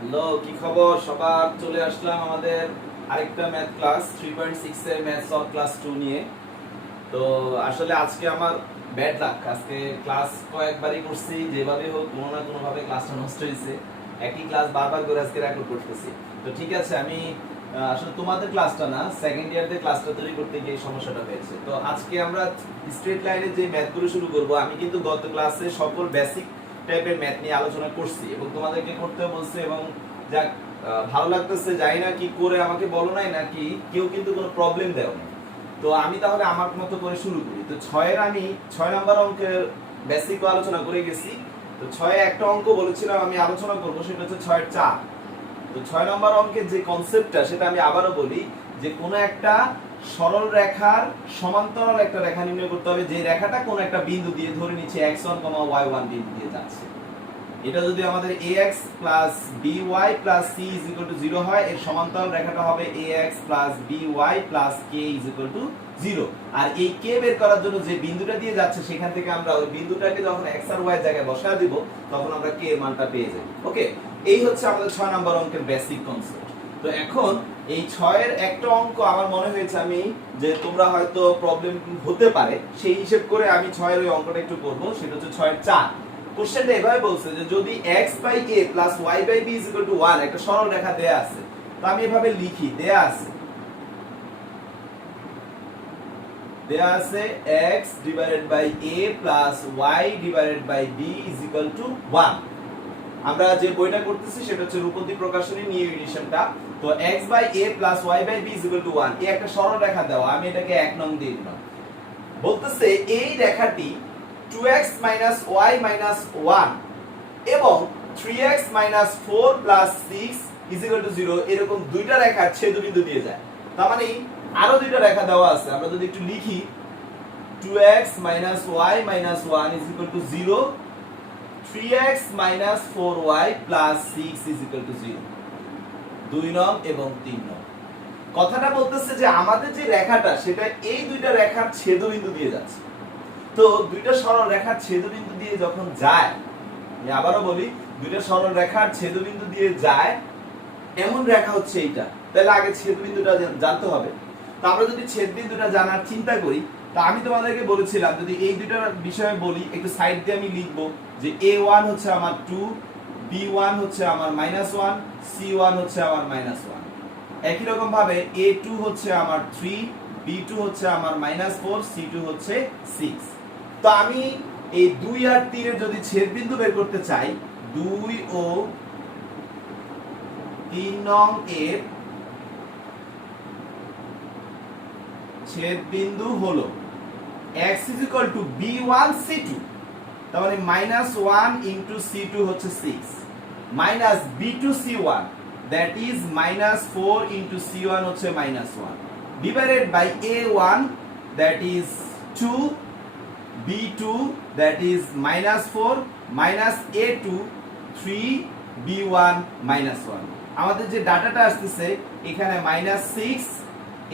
Hello, কি খবর সবার? চলে আসলাম আমাদের আরেকটা ম্যাথ ক্লাস 3.6 এর ম্যাথ সলভ ক্লাস 2 নিয়ে। তো আসলে আজকে আমার ব্যাড লাক, আজকে ক্লাস কয়েকবারই করছি, যেভাবে হোক কোনো না কোনো ভাবে ক্লাসটা নষ্ট হয়েছে। একই ক্লাস বারবার করে আজকে রেকর্ড করতেছি। তো ঠিক আছে, আমি আসলে তোমাদের ক্লাসটা না, সেকেন্ড ইয়ারদের ক্লাসটা তৈরি করতে গিয়ে এই সমস্যাটা হয়েছে। তো আজকে আমরা স্ট্রেট লাইনে যে ম্যাথগুলো শুরু করব, আমি কিন্তু গত ক্লাসে সকল বেসিক টাইপের ম্যাথ নিয়ে আলোচনা করছি এবং তোমাদেরকে করতেও বলছি, এবং যাক ভালো লাগতেছে। জানি না কি করে আমাকে বলো নাই নাকি কেউ কিন্তু কোনো প্রবলেম দেও না। তো আমি তাহলে আমার মতো করে শুরু করি। তো 6 এর আমি 6 নাম্বার অঙ্কের বেসিক আলোচনা করে গেছি। তো 6 এ একটা অঙ্ক বলেছিলাম আমি আলোচনা করব, সেটা হচ্ছে 6 এর 4। তো 6 নাম্বার অঙ্কের যে কনসেপ্টটা সেটা আমি আবারও বলি, যে কোনো একটা সরল রেখার সমান্তরাল একটা রেখা নির্ণয় করতে হবে, যে রেখাটা কোনো একটা বিন্দু দিয়ে, ধরে নিচ্ছে x1, y1 বিন্দু দিয়ে যাচ্ছে। এটা যদি আমাদের ax by c 0 হয়, এর সমান্তরাল রেখাটা হবে ax by k 0। আর এই k বের করার জন্য যে বিন্দুটা দিয়ে যাচ্ছে, সেখান থেকে আমরা ওই বিন্দুটাকে যখন x আর y এর জায়গায় বসায় দিব, তখন আমরা k এর মানটা পেয়ে যাই। ওকে, এই হচ্ছে আমাদের 6 নাম্বার অঙ্কের বেসিক কনসেপ্ট। তো এখন এই 6 এর একটা অঙ্ক আমার মনে হয়েছে আমি যে তোমরা হয়তো প্রবলেম হতে পারে, সেই হিসেব করে আমি 6 এর ওই অঙ্কটা একটু করব। সেটা হচ্ছে 6 এর 4। কোশ্চেনটা এভাবে বলছে যে যদি x by a plus y by b 1 একটা সরল রেখা দেয়া আছে, তো আমি এভাবে লিখি, দেয়া আছে x divided by a plus y divided by b 1। আমরা যে বইটা করতেছি সেটা হচ্ছে রূপন্তী প্রকাশনী নিউ এডিশনটা। তো x by a plus y by b 1 এই একটা সরল রেখা দেওয়া, আমি এটাকে 1 নং দিয়ে দিলাম। বলতেছে এই রেখাটি 2x y 1 এবং 3x 4 6 0 এরকম দুইটা রেখা ছেদবিন্দু দিয়ে যায়। তার মানে আরো দুইটা রেখা দেওয়া আছে, আমরা যদি একটু লিখি 2x y 1 0, 3x 4y 6 0, 2 নং এবং 3 নং। কথাটা বলতেছে যে আমাদের যে রেখাটা সেটা এই দুইটা রেখার ছেদবিন্দু দিয়ে যাচ্ছে। তো দুইটা সরল রেখার ছেদবিন্দু দিয়ে যখন যায়, আমি আবারও বলি, দুইটা সরল রেখার ছেদবিন্দু দিয়ে যায় এমন রেখা হচ্ছে এইটা, তাহলে আগে ছেদবিন্দুটা জানতে হবে। তো আমরা যদি ছেদবিন্দুটা জানার চিন্তা করি, তা আমি তোমাদেরকে বলেছিলাম যদি এই দুইটার বিষয়ে বলি, একটু সাইড দিয়ে আমি লিখবো যে a1 হচ্ছে আমার 2, b1 হচ্ছে আমার -1, c1 হচ্ছে আমার -1। একই রকম ভাবে a2 হচ্ছে আমার 3, b2 হচ্ছে আমার -4, c2 হচ্ছে 6। তো আমি এই 2 আর 3 এর যদি ছেদবিন্দু বের করতে চাই, 2 ও 3 নং এর ছেদবিন্দু হলো x b1 c2, তার মানে -1 ইনটু c2 হচ্ছে 6, minus b2 c1 that is -4 into c1 হচ্ছে -1, divided by a1 that is 2, b2 that is -4 minus a2 3, b1 -1। আমাদের যে ডাটাটা আসতেছে এখানে -6,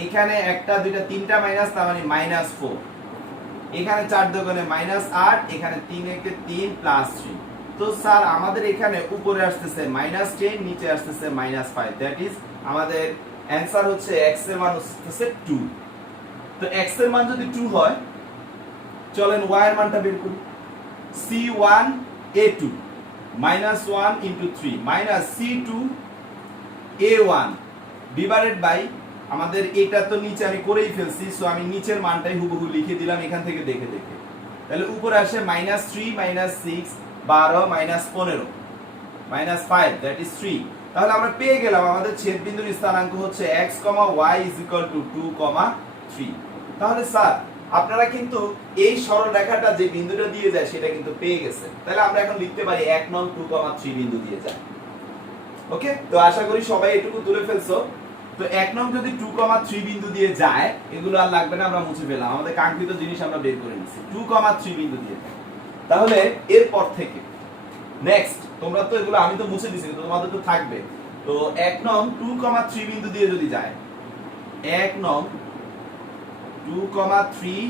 এখানে একটা দুইটা তিনটা মাইনাস, তার মানে -4, এখানে 4 দোকানে -8, এখানে 3 একে 3 প্লাস 3। তো স্যার আমাদের এখানে উপরে আসতেছে -10, নিচে আসতেছে -5, দ্যাট ইজ আমাদের অ্যানসার হচ্ছে x এর মান হচ্ছে 2। তো x এর মান যদি 2 হয়, চলেন y এর মানটা বের করি। c1 a2 -1 into 3 minus c2 a1 divided by, আমাদের এটা তো নিচে আমি করেই ফেলছি, সো আমি নিচের মানটাই হুবহু লিখে দিলাম এখান থেকে দেখে দেখে। তাহলে উপরে আসে -3 -6 12 -15 -5 দ্যাট ইজ 3। তাহলে আমরা পেয়ে গেলাম আমাদের ছেদবিন্দুর স্থানাঙ্ক হচ্ছে x, y 2, 3। তাহলে স্যার আপনারা কিন্তু এই সরল রেখাটা যে বিন্দুটা দিয়ে যায় সেটা কিন্তু পেয়ে গেছেন। তাহলে আমরা এখন লিখতে পারি 1 নং 2, 3 বিন্দু দিয়ে যায়। ওকে, তো আশা করি সবাই এটুকু তুলে ফেলছো। তো 1 নং যদি 2, 3 বিন্দু দিয়ে যায়, এগুলো আর লাগবে না, আমরা মুছে ফেললাম, আমাদের কাঙ্ক্ষিত জিনিস আমরা বের করে নিছি। 2, 3 বিন্দু দিয়ে যায়। তাহলে এরপর থেকে নেক্সট, তোমরা তো এগুলো আমি তো মুছে দিছি, তোমাদের তো থাকবে। তো 1 নং 2, 3 বিন্দু দিয়ে যদি যায়, 1 নং 2, 3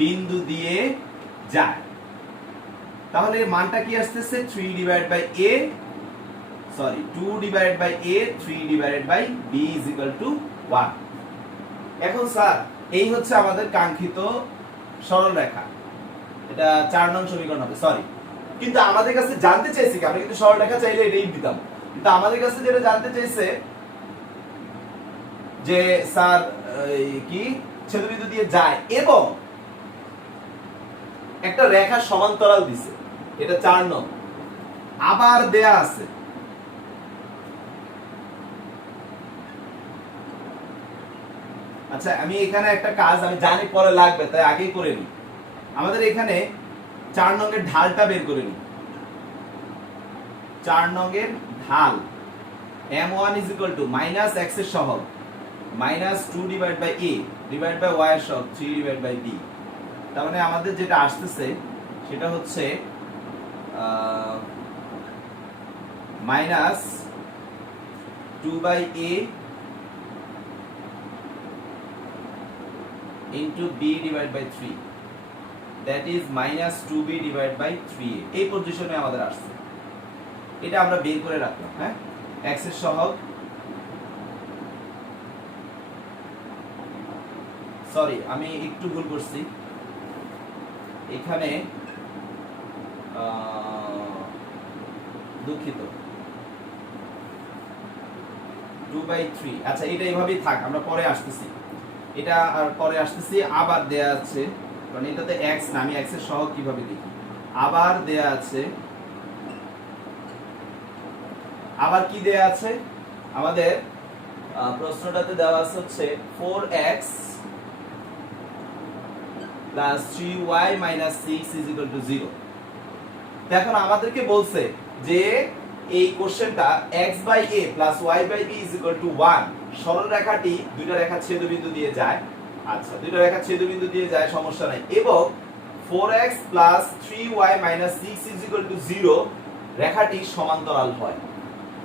বিন্দু দিয়ে যায়, তাহলে মানটা কি আসতেছে 3 divide by a, sorry 2 divide by a, 3 divide by b is equal to 1। এখন স্যার এই হচ্ছে আমাদের কাঙ্ক্ষিত সরল রেখা, এটা 4 নং সমীকরণ হবে। সরি, কিন্তু আমাদের কাছে জানতে চাইছে কি, আমরা কিন্তু সরল রেখা চাইলে এটাই দিতাম, কিন্তু আমাদের কাছে যেটা জানতে চাইছে যে স্যার কি ছেদবিন্দু দিয়ে যায় এবং একটা রেখা সমান্তরাল দিছে, এটা 4 নং। আবার দেয়া আছে আচ্ছা, আমি এখানে একটা কাজ আমি জানি পরে লাগবে, তাই আগেই করে নিই। আমাদের এখানে 4 নংয়ের ঢালটা বের করে নিই। 4 নংয়ের ঢাল m1 is equal to minus x এর সহগ minus 2 divide by a divide by y এর সহগ 3 ডিভাইড বাই b। তার মানে আমাদের যেটা আসতেছে সেটা হচ্ছে minus 2 by a into b divided by 3, that is minus 2b divided by 3a। এই পজিশনে আমাদের আসছে, এটা আমরা বের করে রাখলাম। হ্যাঁ, x এর সহগ, সরি আমি একটু ভুল করছি, এখানে দুঃখিত 2 বাই 3। আচ্ছা, এটা এইভাবেই থাক, আমরা পরে আসতেছি, এটা আর পরে আসতেছি। আবার দেয়া আছে, কারণ এটাতে x না, আমি x এর সহগ কিভাবে লিখি। আবার দেয়া আছে, আবার কি দেয়া আছে আমাদের প্রশ্নটাতে দেওয়া আছে হচ্ছে 4x plus 3y minus 6 is equal to 0। দেখুন আমাদেরকে বলছে যে এই কোশ্চেনটা x by a plus y by b is equal to 1, সরল রেখাটি দুইটা রেখা ছেদবিন্দু দিয়ে যায়। আচ্ছা, দুইটা রেখা ছেদবিন্দু দিয়ে যায়, সমস্যা নাই। এবং 4x plus 3y minus 6 is equal to 0 রেখাটি সমান্তরাল হয়।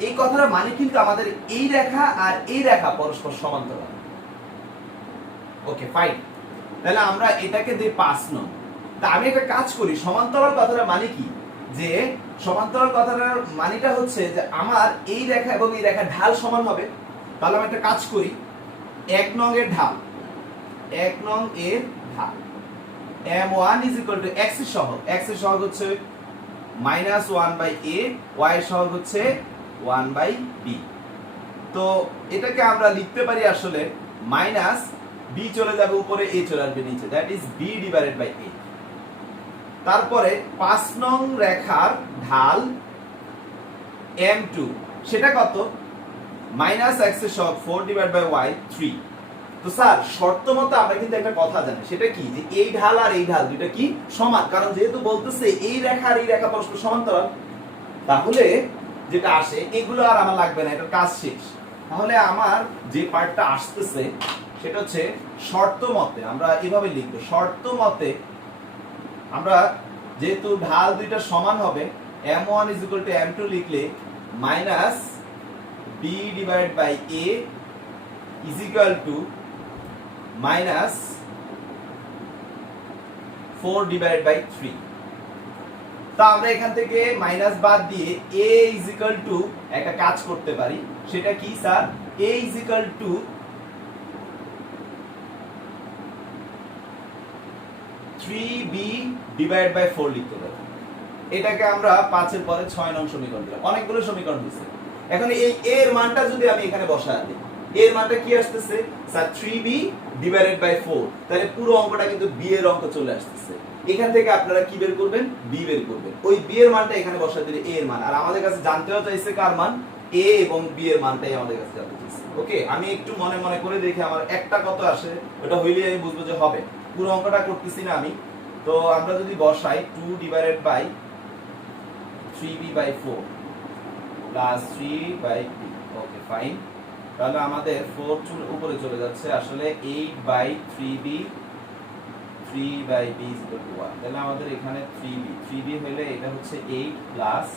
এই কথাটা মানে কিন্তু আমাদের এই রেখা আর এই রেখা পরস্পর সমান্তরাল। ওকে ফাইন, তাহলে আমরা এটাকে দিয়ে 5 নং। তা আমি একটা কাজ করি, সমান্তরাল কথাটা মানে কি, যে সমান্তরাল কথাটার মানেটা হচ্ছে যে আমার এই রেখা এবং এই রেখা ঢাল সমান হবে। তাহলে আমি একটা কাজ করি, 1 নং এর ঢাল, 1 নং এর ঢাল m1 is equal to x এর সহগ, x এর সহগ হচ্ছে মাইনাস 1 বাই a, y এর সহগ হচ্ছে 1 বাই b। তো এটাকে আমরা লিখতে পারি আসলে মাইনাস b চলে যাবে উপরে, a চলে আসবে নিচে, that is b divided by a। তারপরে 5 নং রেখার ঢাল m2, সেটা কত, মাইনাস x এর সহগ 4 ডিভাইড বাই y 3। তো স্যার শর্ত মতো আমরা কিন্তু একটা কথা জানি, সেটা কি, যে এই ঢাল আর এই ঢাল দুইটা কি সমান, কারণ যেহেতু বলতেছে এই রেখা আর এই রেখা পরস্পর সমান্তরাল। তাহলে যেটা আসে এগুলো আর আমার লাগবে না, এটা কাজ শেষ। তাহলে আমার যে পার্টটা আসতেছে সেটা হচ্ছে শর্ত মতে, আমরা এভাবে লিখবো, শর্ত মতে আমরা যেহেতু ঢাল দুইটা সমান হবে, m1 is equal to m2 লিখলে minus b divide by a is equal to minus 4 divide by 3। তা আমরা এখান থেকে মাইনাস বাদ দিয়ে a is equal to একটা কাজ করতে পারি, সেটা কি sir, a is equal to 3b divide by 4 লিখতে পারি। এটাকে আমরা 5 এর পরে 6 নং সমীকরণ দিলাম, অনেকগুলো সমীকরণ হয়েছে। এখন এই a এর মানটা যদি আমি এখানে বসায় দিই, a এর মানটা কি আসতেছে স্যার 3b ডিভাইডেড বাই 4, তাহলে পুরো অঙ্কটা কিন্তু b এর অঙ্ক চলে আসতেছে। এখান থেকে আপনারা কি বের করবেন, b বের করবেন। ওই b এর মানটা এখানে বসায় দিলে a এর মান, আর আমাদের কাছে জানতেও চাইছে কার মান, a এবং b এর মানটাই আমাদের কাছে জানতে চাইছে। ওকে, আমি একটু মনে মনে করে দেখি আমার একটা কত আসে, ওটা হইলে আমি বুঝবো যে হবে। পুরো অঙ্কটা করতেছি না আমি। তো আমরা যদি বসাই 2 divided by 3b by 4 plus 3 by b, okay fine. তাহলে আমাদের 4 উপরে চলে যাচ্ছে, আসলে 8 by 3b 3 by b is equal to 1। তাহলে আমাদের এখানে 3b হলে এটা হচ্ছে 8 প্লাস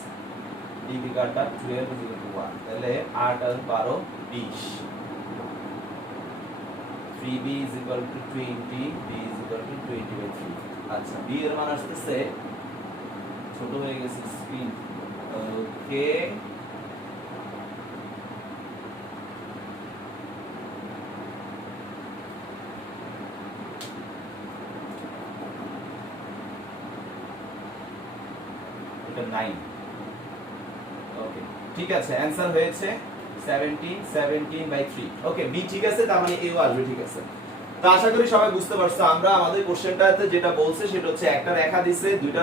db কাটা 12 is equal to 1, তাহলে 8 আর 12 20। 3b is equal to 20, b is equal to 20 by 3। আচ্ছা, b এর মান আসছে ছোট হয়ে গেছে স্ক্রিন। ওকে, এটা 9। ওকে, ঠিক আছে, অ্যানসার হয়েছে 17/3। ওকে, বি ঠিক আছে, তার মানে এও আসবে। ঠিক আছে, তো আশা করি সবাই বুঝতে পারছো। আমরা আমাদের কোশ্চেনটাতে যেটা বলছে সেটা হচ্ছে একটা রেখা দিছে, দুইটা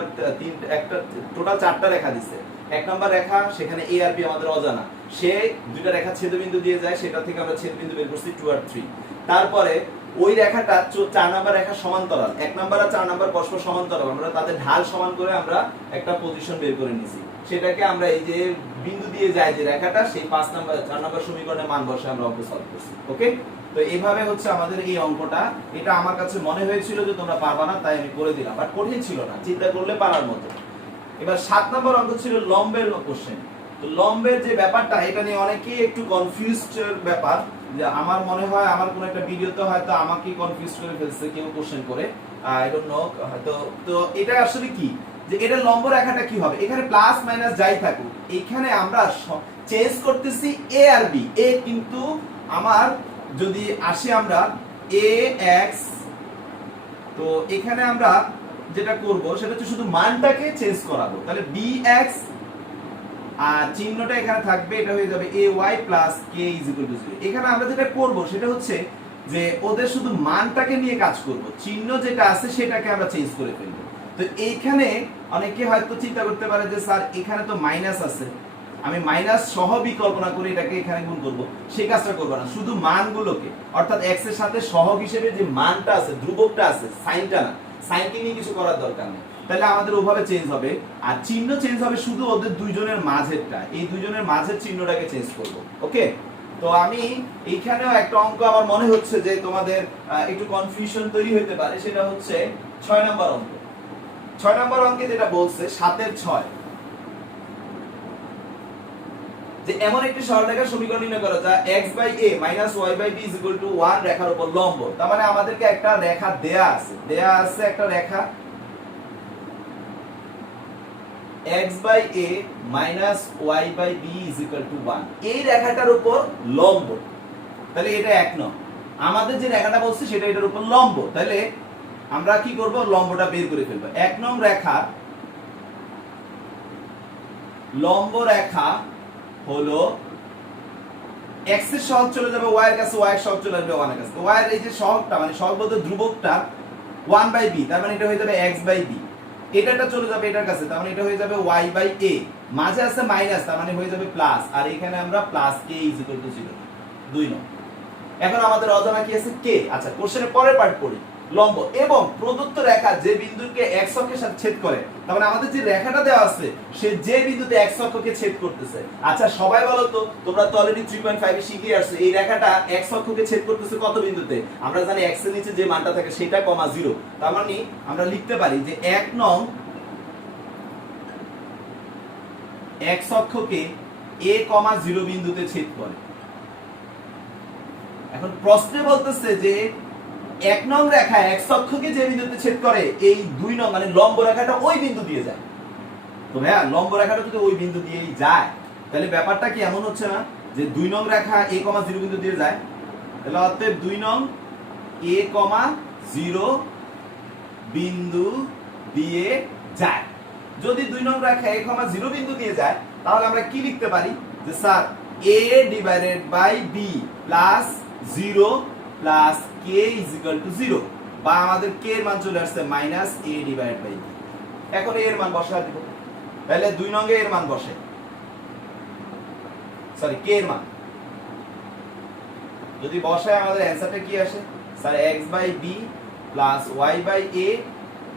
একটা টোটাল 4টা রেখা দিছে। এক নাম্বার রেখা, সেখানে এ আর বি আমাদের অজানা, সে দুইটা রেখা ছেদবিন্দু দিয়ে যায়, সেটা থেকে আমরা ছেদবিন্দু বের করছি 2 আর 3। তারপরে ওই রেখাটা 4 নাম্বার রেখা সমান্তরাল, 1 নাম্বার আর 4 নাম্বার পরস্পর সমান্তরাল, আমরা তাদের ঢাল সমান করে আমরা একটা পজিশন বের করে নিয়েছি। সেটাকে আমরা এই যে বিন্দু দিয়ে যায় যে রেখাটা, সেই 4 নাম্বার সমীকরণের মান বসে আমরা অঙ্ক সলভ করছি। ওকে, তো এইভাবে হচ্ছে আমাদের এই অঙ্কটা। এটা আমার কাছে মনে হয়েছিল যে তোমরা পারবা না, তাই আমি করে দিলাম, বাট কঠিন ছিল না, চিন্তা করলে পারার মতো। এবার 7 নম্বর অঙ্ক ছিল লম্বের কোশ্চেন। তো লম্বের যে ব্যাপারটা, এটা নিয়ে অনেকেই একটু কনফিউজড ব্যাপার, যে আমার মনে হয় আমার কোন একটা ভিডিওতে হয়তো আমাকে কনফিউজ করে ফেলছে কেউ কোশ্চেন করে, আই ডোন্ট নো হয়তো। তো এটা আসলে কি, যে এটা লম্ব রেখাটা কি হবে, এখানে প্লাস মাইনাস যাই থাকুক, এখানে আমরা চেঞ্জ করতেছি এ আর বি। এ কিন্তু আমার যদি আসি আমরা এ এক্স, তো এখানে আমরা যেটা করব সেটা হচ্ছে শুধু মানটাকে চেঞ্জ করাবো। তাহলে বি এক্স আর চিহ্নটা এখানে থাকবে, এটা হয়ে যাবে a y plus k is equal to 0। এখানে আমরা যেটা করব সেটা হচ্ছে যে ওদের শুধু মানটাকে নিয়ে কাজ করব, চিহ্ন যেটা আছে সেটাকে আমরা চেঞ্জ করে ফেলবো। তো এইখানে অনেকে হয়তো চিন্তা করতে পারে যে স্যার এখানে তো মাইনাস আছে, আমি মাইনাস সহ বিকল্পনা করে এটাকে এখানে গুণ করব, সেই কাজটা করব না, শুধু মানগুলোকে, অর্থাৎ এক্স এর সাথে সহগ হিসেবে যে মানটা আছে, ধ্রুবকটা আছে, সাইনটা না, সাইনকে নিয়ে কিছু করার দরকার নেই। তাহলে আমাদের ওভাবে চেঞ্জ হবে, আর চিহ্ন চেঞ্জ হবে শুধু ওদের দুইজনের মাঝেরটা, এই দুইজনের মাঝের চিহ্নটাকে চেঞ্জ করব। ওকে, তো আমি এইখানেও একটা অঙ্ক আমার মনে হচ্ছে যে তোমাদের একটু কনফিউশন তৈরি হতে পারে, সেটা হচ্ছে 6 নম্বর অঙ্ক। 6 নম্বর অঙ্কে যেটা বলছে 7 এর 6, যে এমন একটি সরলরেখার সমীকরণ নির্ণয় করো যা x by a minus y by b is equal to 1 রেখার উপর লম্ব। তার মানে আমাদেরকে একটা রেখা দেয়া আছে একটা রেখা x by a minus y by b is equal to 1, এই রেখাটার উপর লম্ব। তাহলে এটা 1 নং, আমাদের যে রেখাটা বলছি সেটা এটার উপর লম্ব। তাহলে আমরা কি করব, লম্বটা বের করে ফেলবো। 1 নং রেখা, লম্ব রেখা হলো x এর সহগ চলে যাবে y এর কাছে, y এর সহগ চলে আসবে 1 এর কাছে। তো y এর এই যে সহগটা, মানে সহগ বলতে ধ্রুবকটা 1 বাই b, তার মানে এটা হয়ে যাবে x বাই b। এটাটা চলে যাবে এটার কাছে, তার মানে এটা হয়ে যাবে y বাই a, মাঝে আছে মাইনাস, তার মানে হয়ে যাবে প্লাস, আর এখানে আমরা plus k is equal to 0, 2 নং। এখন আমাদের অজানা কি আছে, k। আচ্ছা, কোশ্চেনের পরের পার্ট পড়ি। লম্ব এবং প্রদত্ত রেখা যে বিন্দুকে x অক্ষের সাথে ছেদ করে, তার মানে আমাদের যে রেখাটা দেওয়া আছে সে যে বিন্দুতে x অক্ষকে ছেদ করতেছে। আচ্ছা সবাই বলো তো, তোমরা তো অলরেডি 3.5 এ শিখে আসছো, এই রেখাটা x অক্ষকে ছেদ করতেছে কত বিন্দুতে? আমরা জানি x এর নিচে যে মানটা থাকে সেটা কমা 0। তার মানে আমরা লিখতে পারি যে 1 নং x অক্ষকে a, 0 বিন্দুতে ছেদ করে। এখন প্রশ্নে বলতেছে যে 1 নং রেখা x অক্ষকে যে বিন্দুতে ছেদ করে, এই 2 নং মানে লম্ব রেখাটা ওই বিন্দু দিয়ে যায়। তো ভাইয়া লম্ব রেখাটা যদি ওই বিন্দু দিয়েই যায়, তাহলে ব্যাপারটা কি এমন হচ্ছে না যে 2 নং রেখা a, 0 বিন্দু দিয়ে যায়? তাহলে অতএব 2 নং a, 0 বিন্দু দিয়ে যায়। যদি 2 নং রেখা a, 0 বিন্দু দিয়ে যায়, তাহলে আমরা কি লিখতে পারি যে sir a divided by b plus 0 plus k is equal to 0, বা আমাদের k এর মান চলে আসছে minus a divided by b। এখন a এর মান বসায় দিব, তাহলে 2 নং এর মান বসে, সরি k এর মান যদি বসায় আমাদের অ্যানসারটা কি আসে, sir x by b plus y by a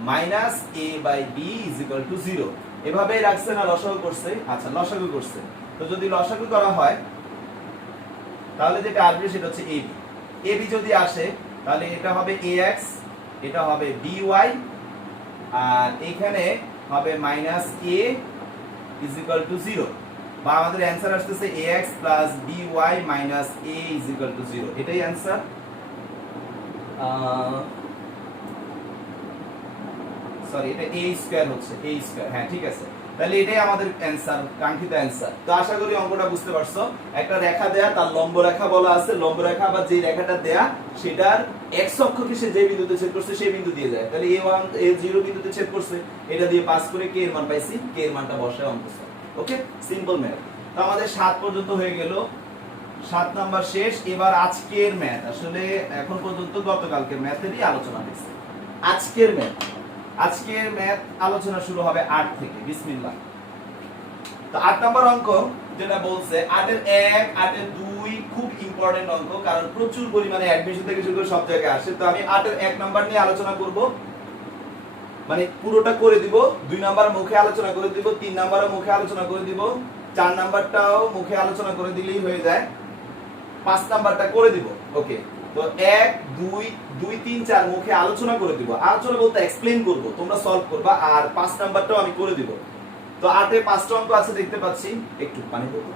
minus a by b is equal to 0। এভাবে রাখছে না, লসাগু করছে? আচ্ছা লসাগু করছে। তো যদি লসাগু করা হয় তাহলে যেটা আসবে সেটা হচ্ছে ab। ab যদি আসে তাহলে এটা হবে ax, এটা হবে by, আর এখানে হবে minus a is equal to 0, বা আমাদের অ্যানসার আসতেছে ax plus by minus a is equal to 0। এটাই অ্যানসার। সরি এটা a স্কয়ার হচ্ছে a স্কয়ার, হ্যাঁ ঠিক আছে। তাহলে এটাই আমাদের অ্যানসার, কাঙ্ক্ষিত অ্যানসার। তো আশা করি অঙ্কটা বুঝতে পারছো। একটা রেখা দেয়া, তার লম্ব রেখা বলা আছে, লম্ব রেখা আবার যে রেখাটা দেয়া সেটার x অক্ষকে সে যে বিন্দুতে ছেদ করছে সেই বিন্দু দিয়ে যায়। তাহলে a1 a0 বিন্দুতে ছেদ করছে, এটা দিয়ে পাস করে k এর মান পাইছি, k এর মানটা বসায় অঙ্ক সলভ। ওকে, সিম্পল ম্যাথ। তো আমাদের 7 পর্যন্ত হয়ে গেল, 7 নাম্বার শেষ। এবার আজকের ম্যাথ, আসলে এখন পর্যন্ত গতকালকের ম্যাথেরই আলোচনা হয়েছে। আজকের ম্যাথ আলোচনা শুরু হবে 8 থেকে। বিসমিল্লাহ। তো 8 নাম্বার অঙ্ক যেটা বলছে 8 এর 1, 8 এর 2 খুব ইম্পর্টেন্ট অঙ্ক, কারণ প্রচুর পরিমাণে অ্যাডমিশন থেকে শুরু করে সব জায়গায় আসে। তো আমি 8 এর 1 নাম্বার নিয়ে আলোচনা করব, মানে পুরোটা করে দিব। 2 নাম্বার মুখে আলোচনা করে দিব, 3 নাম্বারও মুখে আলোচনা করে দিব, 4 নাম্বারটাও মুখে আলোচনা করে দিলেই হয়ে যায়, 5 নাম্বারটা করে দিব। ওকে, তো 1 2 2 3 4 মুখে আলোচনা করে দিব। আলোচনা বলতে এক্সপ্লেইন করব, তোমরা সলভ করবা, আর 5 নাম্বারটাও আমি করে দিব। তো 8 এ 5টা অঙ্ক আছে দেখতে পাচ্ছি, একটু পানি দেবো।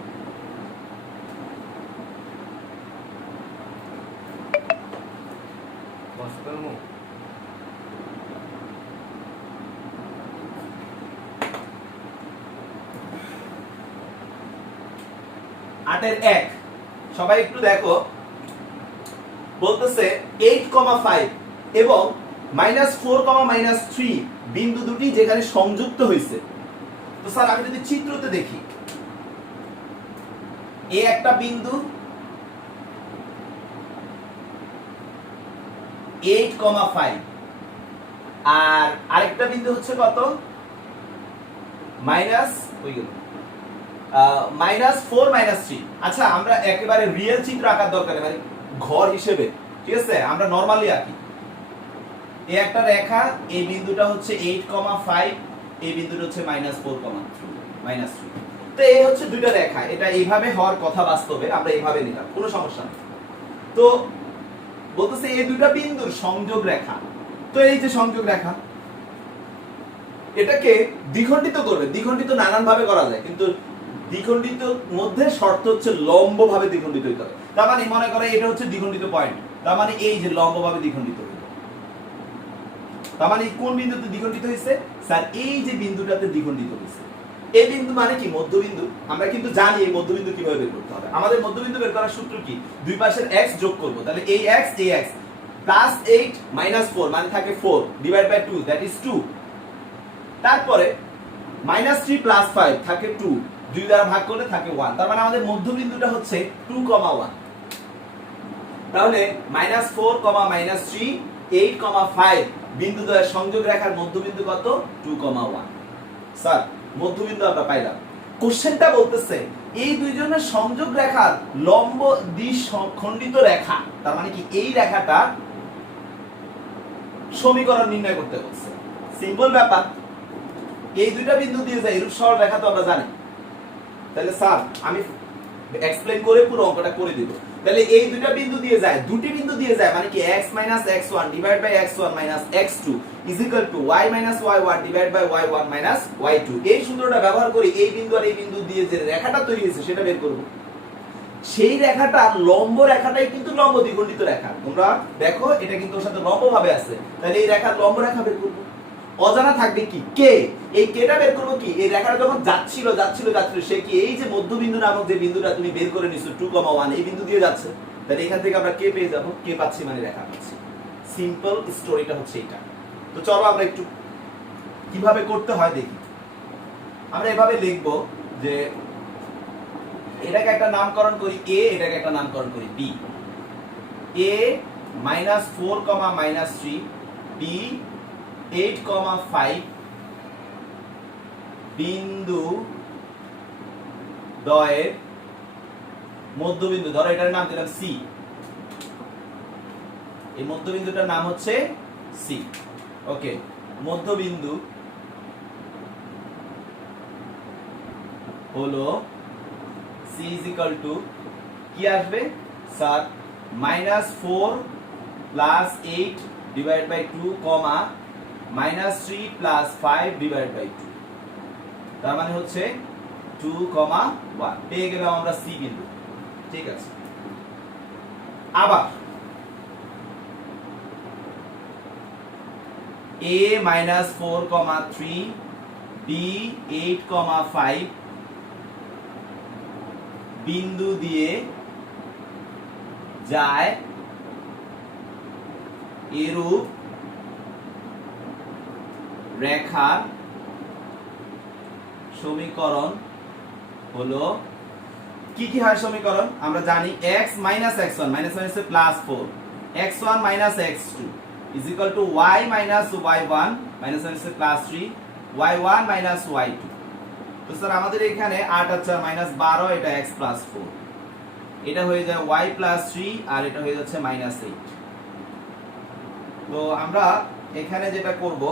আটের 1 সবাই একটু দেখো, বলতেছে 8,5 এবং -4,-3 বিন্দু দুটি যেখানে সংযুক্ত হয়েছে। তো স্যার আমি যদি চিত্রতে দেখি, এ একটা বিন্দু 8,5 আর আরেকটা বিন্দু হচ্ছে কত, -4 -3। আচ্ছা আমরা একেবারে রিয়েল চিত্র আঁকার দরকার নেই, মানে ঘর হিসেবে, ঠিক আছে, আমরা নরমালি আঁকি। এই একটা রেখা, এই বিন্দুটা হচ্ছে 8,5, এই বিন্দুটা হচ্ছে -4,3। তো এই হচ্ছে দুইটা রেখা, এটা এইভাবে হওয়ার কথা বাস্তবে, আমরা এইভাবে নিলাম, কোনো সমস্যা নেই। তো বলতেছে এই দুইটা বিন্দুর সংযোগ রেখা। তো এই যে সংযোগ রেখা, এটাকে দ্বিখণ্ডিত করবে। দ্বিখণ্ডিত নানান ভাবে করা যায়, কিন্তু দ্বিখণ্ডিত মধ্যে শর্ত হচ্ছে লম্ব ভাবে দ্বিখণ্ডিত হতে হবে। তার মানে মনে করে এটা হচ্ছে দ্বিখণ্ডিত পয়েন্ট, তার মানে এই যে লম্ব ভাবে দ্বিখণ্ডিত হইল। তার মানে কোন বিন্দুতে দ্বিখণ্ডিত হয়েছে, স্যার এই যে বিন্দুটাতে দ্বিখণ্ডিত হয়েছে। এই বিন্দু মানে কি, মধ্যবিন্দু। আমরা কিন্তু জানি এই মধ্যবিন্দু কিভাবে বের করতে হবে। আমাদের মধ্যবিন্দু বের করার সূত্র কি, দুই পাশের x যোগ করব, তাহলে এই x প্লাস 8 -4 মানে থাকে 4 ডিভাইড বাই 2 দ্যাট ইজ 2। তারপরে -3 + 5 থাকে 2, 2 দ্বারা ভাগ করলে থাকে 1। তার মানে আমাদের মধ্যবিন্দুটা হচ্ছে 2,1। তাহলে -4, -3, 8,5 বিন্দু দ্বয়ের সংযোগ রেখার মধ্যবিন্দু কত, 2,1। স্যার মধ্যবিন্দু আমরা পাইলাম। কোশ্চেনটা বলতেছে এই দুইজনের সংযোগ রেখার লম্ব দ্বিখণ্ডিত রেখা, তার মানে কি এই রেখাটা সমীকরণ নির্ণয় করতে বলছে। সিম্পল ব্যাপার, এই দুইটা বিন্দু দিয়ে যায় এরূপ সরল রেখা তো আমরা জানি। তাহলে স্যার আমি এক্সপ্লেইন করে পুরো অঙ্কটা করে দিব। তাহলে এই দুইটা বিন্দু দিয়ে যায়, দুটি বিন্দু দিয়ে যায়, মানে কি x - x1 divide by x1 - x2 is equal to y - y1 divide by y1 - y2। এই সূত্রটা ব্যবহার করে এই বিন্দু আর এই বিন্দু দিয়ে যে রেখাটা তৈরি হয়েছে সেটা বের করব। সেই রেখাটা লম্ব রেখাটাই কিন্তু লম্ব দ্বিখণ্ডিত রেখা। তোমরা দেখো এটা কিন্তু ওর সাথে লম্ব ভাবে আছে, তাহলে এই রেখার লম্ব রেখা বের করব। অজানা থাকবে কি, কে। এই কেটা বের করব কি, এই রেখাটা যখন যাচ্ছিল সে কি এই যে মধ্যবিন্দু নামক যে বিন্দুটা তুমি বের করে নিছো 2,1, এই বিন্দু দিয়ে যাচ্ছে। তাহলে এখান থেকে আমরা কে পেয়ে যাব, কে পাচ্ছি মানে রেখা পাচ্ছি। সিম্পল স্টোরিটা হচ্ছে এটা। তো চলো আমরা একটু কিভাবে করতে হয় দেখি। আমরা এভাবে লিখব যে এটাকে একটা নামকরণ করি a, এটাকে একটা নামকরণ করি b। a -4, -3, b 8,5 বিন্দু দ্বয়ের মধ্যবিন্দু, ধরো এটার নাম দিলাম c। এই মধ্যবিন্দুটার নাম হচ্ছে c। ওকে, মধ্যবিন্দু হলো c ইজ ইকুয়াল টু কি আসবে sir, -4 + 8 divide by 2, -3 + 5 divide by 2। তার মানে হচ্ছে 2,1 পেয়ে গেলাম আমরা সি বিন্দু। ঠিক আছে, আবার a minus 4,3, b 8,5 বিন্দু দিয়ে যায় এরূপ রেখার সমীকরণ হলো কি কি হয় সমীকরণ আমরা জানি x minus x1 minus minus plus 4 x1 minus x2 is equal to y minus y1 minus minus plus 3 y1 minus y2 তো স্যার আমাদের এখানে 8 আছে minus 12 এটা x plus 4 এটা হয়ে যায় y plus 3 আর এটা হয়ে যাচ্ছে minus 8 তো আমরা এখানে যেটা করব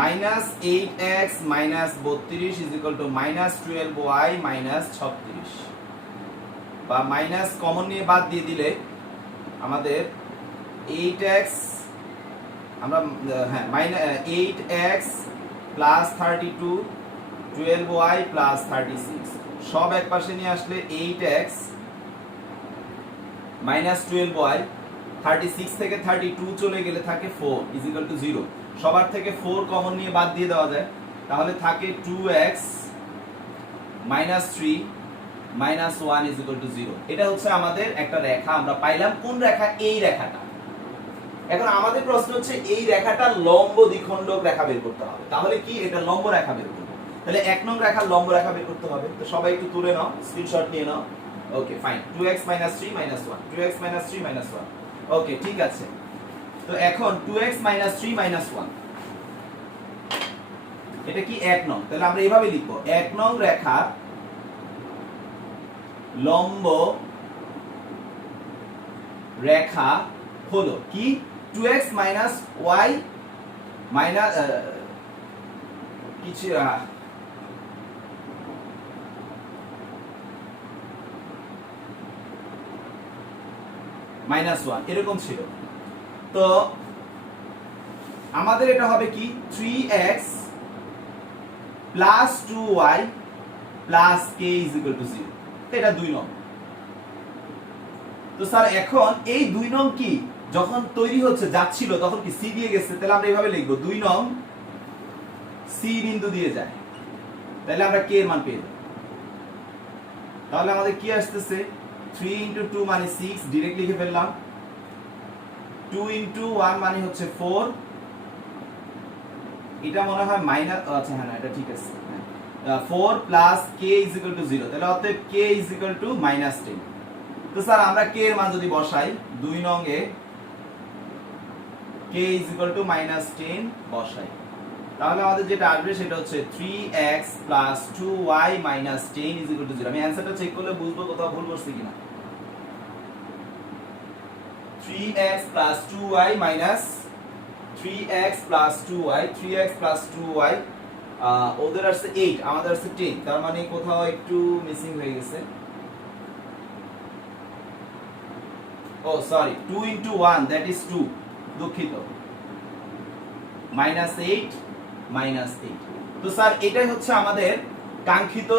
minus 8x minus 32 is equal to minus 12y minus 36 বা মাইনাস কমন নিয়ে বাদ দিয়ে দিলে আমাদের 8x আমরা হ্যাঁ 8x plus 32 12y plus 36 সব এক পাশে নিয়ে আসলে 8x minus 12y 36 থেকে 32 চলে গেলে থাকে 4 is equal to 0 সবার থেকে 4 কমন নিয়ে বাদ দিয়ে দেওয়া যায় তাহলে থাকে 2x minus 3 minus 1 is equal to 0 এটা হচ্ছে আমাদের একটা রেখা আমরা পাইলাম কোন রেখা এই রেখাটা এখন আমাদের প্রশ্ন হচ্ছে এই রেখাটা লম্ব দ্বিখণ্ডক রেখা বের করতে হবে তাহলে কি এটা লম্ব রেখা বের করব তাহলে এক নং রেখার লম্ব রেখা বের করতে হবে তো সবাই একটু তুলে নাও স্ক্রিনশট নিয়ে নাও okay fine 2x minus 3 minus 1 2x minus 3 minus 1 ওকে ঠিক আছে তো এখন 2x minus 3 minus 1 এটা কি এক নং তাহলে আমরা এইভাবে লিখব এক নং রেখা লম্ব রেখা হলো কি 2x minus y minus কিছু -1 এরকম ছিল তো আমাদের এটা হবে কি 3x plus 2y plus k is equal to 0 এটা 2 নং তো স্যার এখন এই 2 নং কি যখন তৈরি হচ্ছে যাচ্ছিল তখন কি c দিয়ে গেছে তাহলে আমরা এইভাবে লিখব 2 নং c বিন্দু দিয়ে যায় তাহলে আমরা k এর মান পেয়ে যাব তাহলে আমাদের কি আসছে 3 into 2 মানে 6 ডাইরেক্ট লিখে ফেললাম 2 into 1 মানে হচ্ছে 4 এটা মনে হয় মাইনাস আচ্ছা হ্যাঁ এটা ঠিক আছে 4 plus k is equal to 0 তাহলে অতএব k is equal to -10 তো স্যার আমরা k এর মান যদি বসাই 2 নং এ k is equal to -10 বসাই তাহলে আমাদের যেটা আসবে সেটা হচ্ছে 3x plus 2y minus 10 is equal to 0 আমি অ্যানসারটা চেক করলে বুঝবো কোথাও ভুল করছি কিনা 3x plus 2y minus 3x plus 2y 3x plus 2y ওদের আসছে 8 আমাদের আসছে 10 তার মানে কোথাও একটু মিসিং হয়ে গেছে ও সরি 2 into 1 that is 2 দুঃখিত -8 -8 তো স্যার এটাই হচ্ছে আমাদের কাঙ্ক্ষিত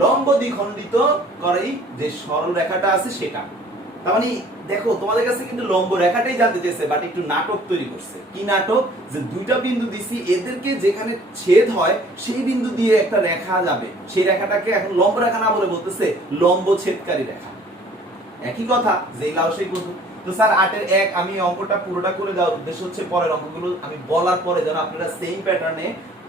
লম্ব দ্বিখণ্ডিত করেই যে সরল রেখাটা আছে সেটা তার মানে দেখো তোমাদের কাছে কিন্তু লম্ব রেখাটাই জানতে চাইছে বাট একটু নাটক তৈরি করছে কি নাটক যে দুইটা বিন্দু দিছি এদেরকে যেখানে ছেদ হয় সেই বিন্দু দিয়ে একটা রেখা যাবে সেই রেখাটাকে এখন লম্ব রেখা না বলে বলতেছে লম্ব ছেদকারী রেখা একই কথা যেই লাও সেই করব তো স্যার 8 এর 1 আমি অঙ্কটা পুরোটা করে দেওয়ার উদ্দেশ্য হচ্ছে পরের অঙ্কগুলো আমি বলার পরে যেন আপনারা সেম প্যাটার্নে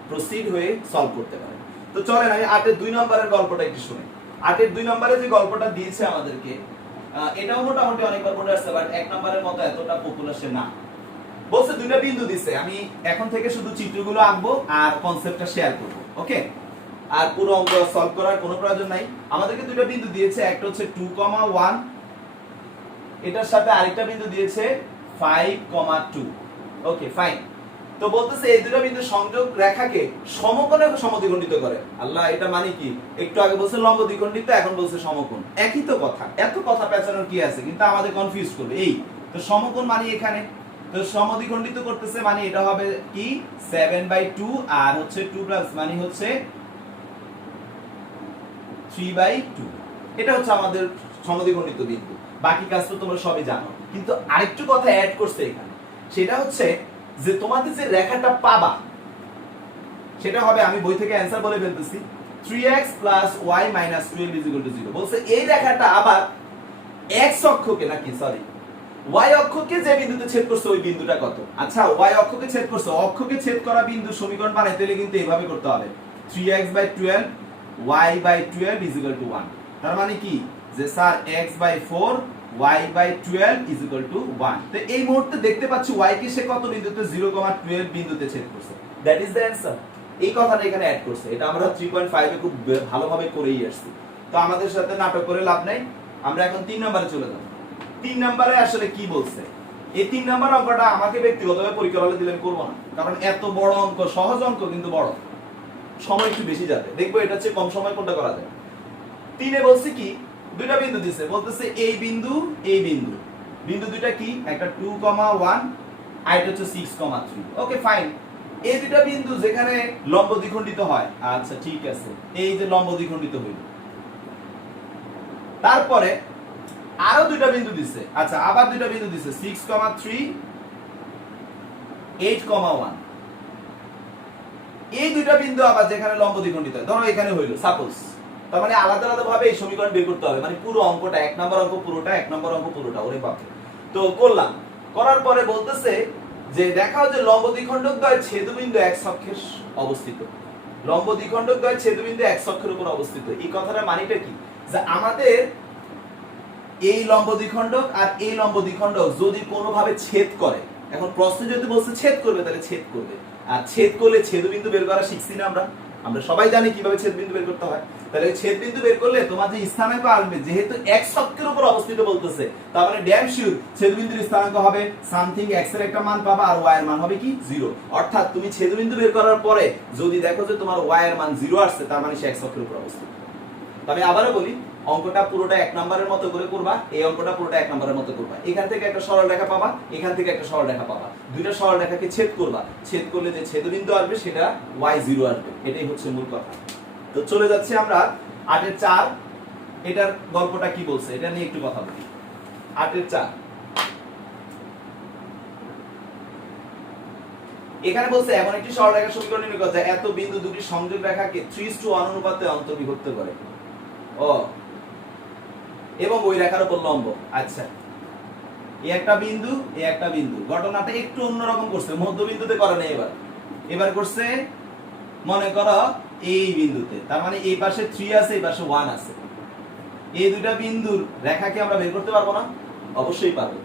প্রসিড হয়ে সলভ করতে পারেন তো চলেন আমি 8 এর 2 নম্বরের গল্পটা একটু শুনি 8 এর 2 নম্বরে যে গল্পটা দিয়েছে আমাদেরকে এটাও মোটামুটি অনেকবার পড়ে আসছে বাট 1 নম্বরের মতো এতটা পপুলার না বলছে দুইটা বিন্দু দিছে আমি এখন থেকে শুধু চিত্রগুলো আঁকবো আর কনসেপ্টটা শেয়ার করব ওকে আর পুরো অঙ্ক সলভ করার কোনো প্রয়োজন নাই আমাদেরকে দুইটা বিন্দু দিয়েছে একটা হচ্ছে 2,1 এটার সাথে আরেকটা বিন্দু দিয়েছে 5,2 ওকে ফাইন তো বলতেছে এই দুটো বিন্দু সংযোগ রেখাকে সমকোণে সমদ্বিখণ্ডিত করে আল্লাহ এটা মানে কি একটু আগে বলছে লম্ব দ্বিখণ্ডিত এখন বলছে সমকোণ একই তো কথা এত কথা পেঁচানোর কি আছে কিন্তু আমাদের কনফিউজ করবে এই তো সমকোণ মানে এখানে তো সমদ্বিখণ্ডিত করতেছে মানে এটা হবে কি 7/2 আর হচ্ছে 2 প্লাস মানে হচ্ছে 3/2 এটা হচ্ছে আমাদের সমদ্বিখণ্ডিত বিন্দু বাকি কাজ তো তোমরা সবই জানো কিন্তু আরেকটু কথা অ্যাড করছে এখানে সেটা হচ্ছে যে তোমাদের যে রেখাটা পাবা সেটা হবে, আমি বই থেকে অ্যান্সার বলে ফেলতেছি, 3x + y - 12 = 0। বলছে এই রেখাটা আবার x অক্ষকে নাকি সরি y অক্ষকে যে বিন্দুতে ছেদ করছে ওই বিন্দুটা কত। আচ্ছা y অক্ষকে ছেদ করছে, অক্ষকে ছেদ করা বিন্দু সমীকরণ বানাইতে হলে কিন্তু এইভাবে করতে হবে, 3x/12 y/12 = 1। তার মানে কি যে স্যার x/4 y/12 = 1। তো এই মুহূর্তে দেখতে পাচ্ছি y কে সে কত বিন্দুতে 0,12 বিন্দুতে ছেদ করছে, দ্যাট ইজ দ্য অ্যানসার। এই কথাটা এখানে অ্যাড করছে, এটা আমরা 3.5 এ খুব ভালোভাবে করেই আসছি। তো আমাদের সাথে নাটক করে লাভ নাই, আমরা এখন 3 নম্বরে চলে যাব। 3 নম্বরে আসলে কি বলছে, এই 3 নম্বর অঙ্কটা আমাকে ব্যক্তিগতভাবে পরীক্ষা হলে দিলেন করব না, কারণ এত বড় অঙ্ক, সহজ অঙ্ক কিন্তু বড়, সময় একটু বেশি যাবে, দেখবো এটা হচ্ছে কম সময় কোনটা করা যায়। 3 এ বলছে কি, দুইটা বিন্দু দিছে, বলতেছে এই বিন্দু এই বিন্দু, বিন্দু দুইটা কি, একটা 2,1 আর এটা হচ্ছে 6,3। ওকে ফাইন, এই দুইটা বিন্দু যেখানে লম্ব দ্বিখণ্ডিত হয়, আচ্ছা ঠিক আছে, এই যে লম্ব দ্বিখণ্ডিত হইল। তারপরে আরো দুইটা বিন্দু দিছে, আচ্ছা আবার দুইটা বিন্দু দিছে, 6,3 8,1। এই দুইটা বিন্দু আবার যেখানে লম্ব দ্বিখণ্ডিত হয়, ধরো এখানে হইলো সাপোজ, তার মানে আলাদা আলাদা ভাবে এই সমীকরণ বের করতে হবে, মানে পুরো অঙ্কটা 1 নম্বর অঙ্ক পুরোটা, 1 নম্বর অঙ্ক পুরোটা, ওরে বাপ। তো করলাম, করার পরে বলতেছে যে দেখাও যে লম্ব দ্বিখণ্ডক দ্বয় ছেদবিন্দু x অক্ষের অবস্থিত, লম্ব দ্বিখণ্ডক দ্বয় ছেদবিন্দু x অক্ষের উপর অবস্থিত। এই কথাটা মানেটা কি, যে আমাদের এই লম্ব দ্বিখণ্ডক আর এই লম্ব দ্বিখণ্ডক যদি কোনোভাবে ছেদ করে, এখন প্রশ্নে যদি বলছে ছেদ করবে তাহলে ছেদ করবে, আর ছেদ করলে ছেদবিন্দু বের করা শিখছি না আমরা, আমরা সবাই জানি কিভাবে ছেদবিন্দু বের করতে হয়। তাহলে ছেদবিন্দু বের করলে তোমার যে স্থানাঙ্ক আসবে, যেহেতু x অক্ষের উপর অবস্থিত বলতেছে, তার মানে ড্যাম শিওর ছেদবিন্দুর স্থানাঙ্ক হবে সামথিং, x এর একটা মান পাবা আর y এর মান হবে কি 0। অর্থাৎ তুমি ছেদবিন্দু বের করার পরে যদি দেখো যে তোমার y এর মান 0 আসছে, তার মানে সে x অক্ষের উপর অবস্থিত। তবে আবারও বলি, অঙ্কটা পুরোটা 1 নম্বরের মতো করে করবা, এই অঙ্কটা পুরোটা 1 নম্বরের মতো করবা। এখান থেকে একটা সরল রেখা পাবা, এখান থেকে একটা সরল রেখা পাবা, দুইটা সরল রেখাকে ছেদ করবা, ছেদ করলে যে ছেদবিন্দু আসবে সেটা y0 আসবে, এটাই হচ্ছে মূল কথা। তো চলে যাচ্ছি আমরা 8 এর 4, এটার গল্পটা কি বলছে এটা নিয়ে একটু কথা বলি। 8 এর 4 এখানে বলছে এমন একটি সরল রেখার সমীকরণ নির্ণয় করা যায় এত বিন্দু দুটি সংযোগ রেখাকে 3:1 অনুপাতে অন্তর্বিভক্ত করে, ও এবং ওই রেখার উপর লম্ব। আচ্ছা এই একটা বিন্দু, এই একটা বিন্দু, ঘটনাটা একটু অন্যরকম করছে, মধ্যবিন্দুতে করে না, এবার করছে মনে করো এই বিন্দুতে, তার মানে এই পাশে 3 আছে, এই পাশে 1 আছে। এই দুইটা বিন্দুর রেখাকে আমরা বের করতে পারবো না? অবশ্যই পারবো।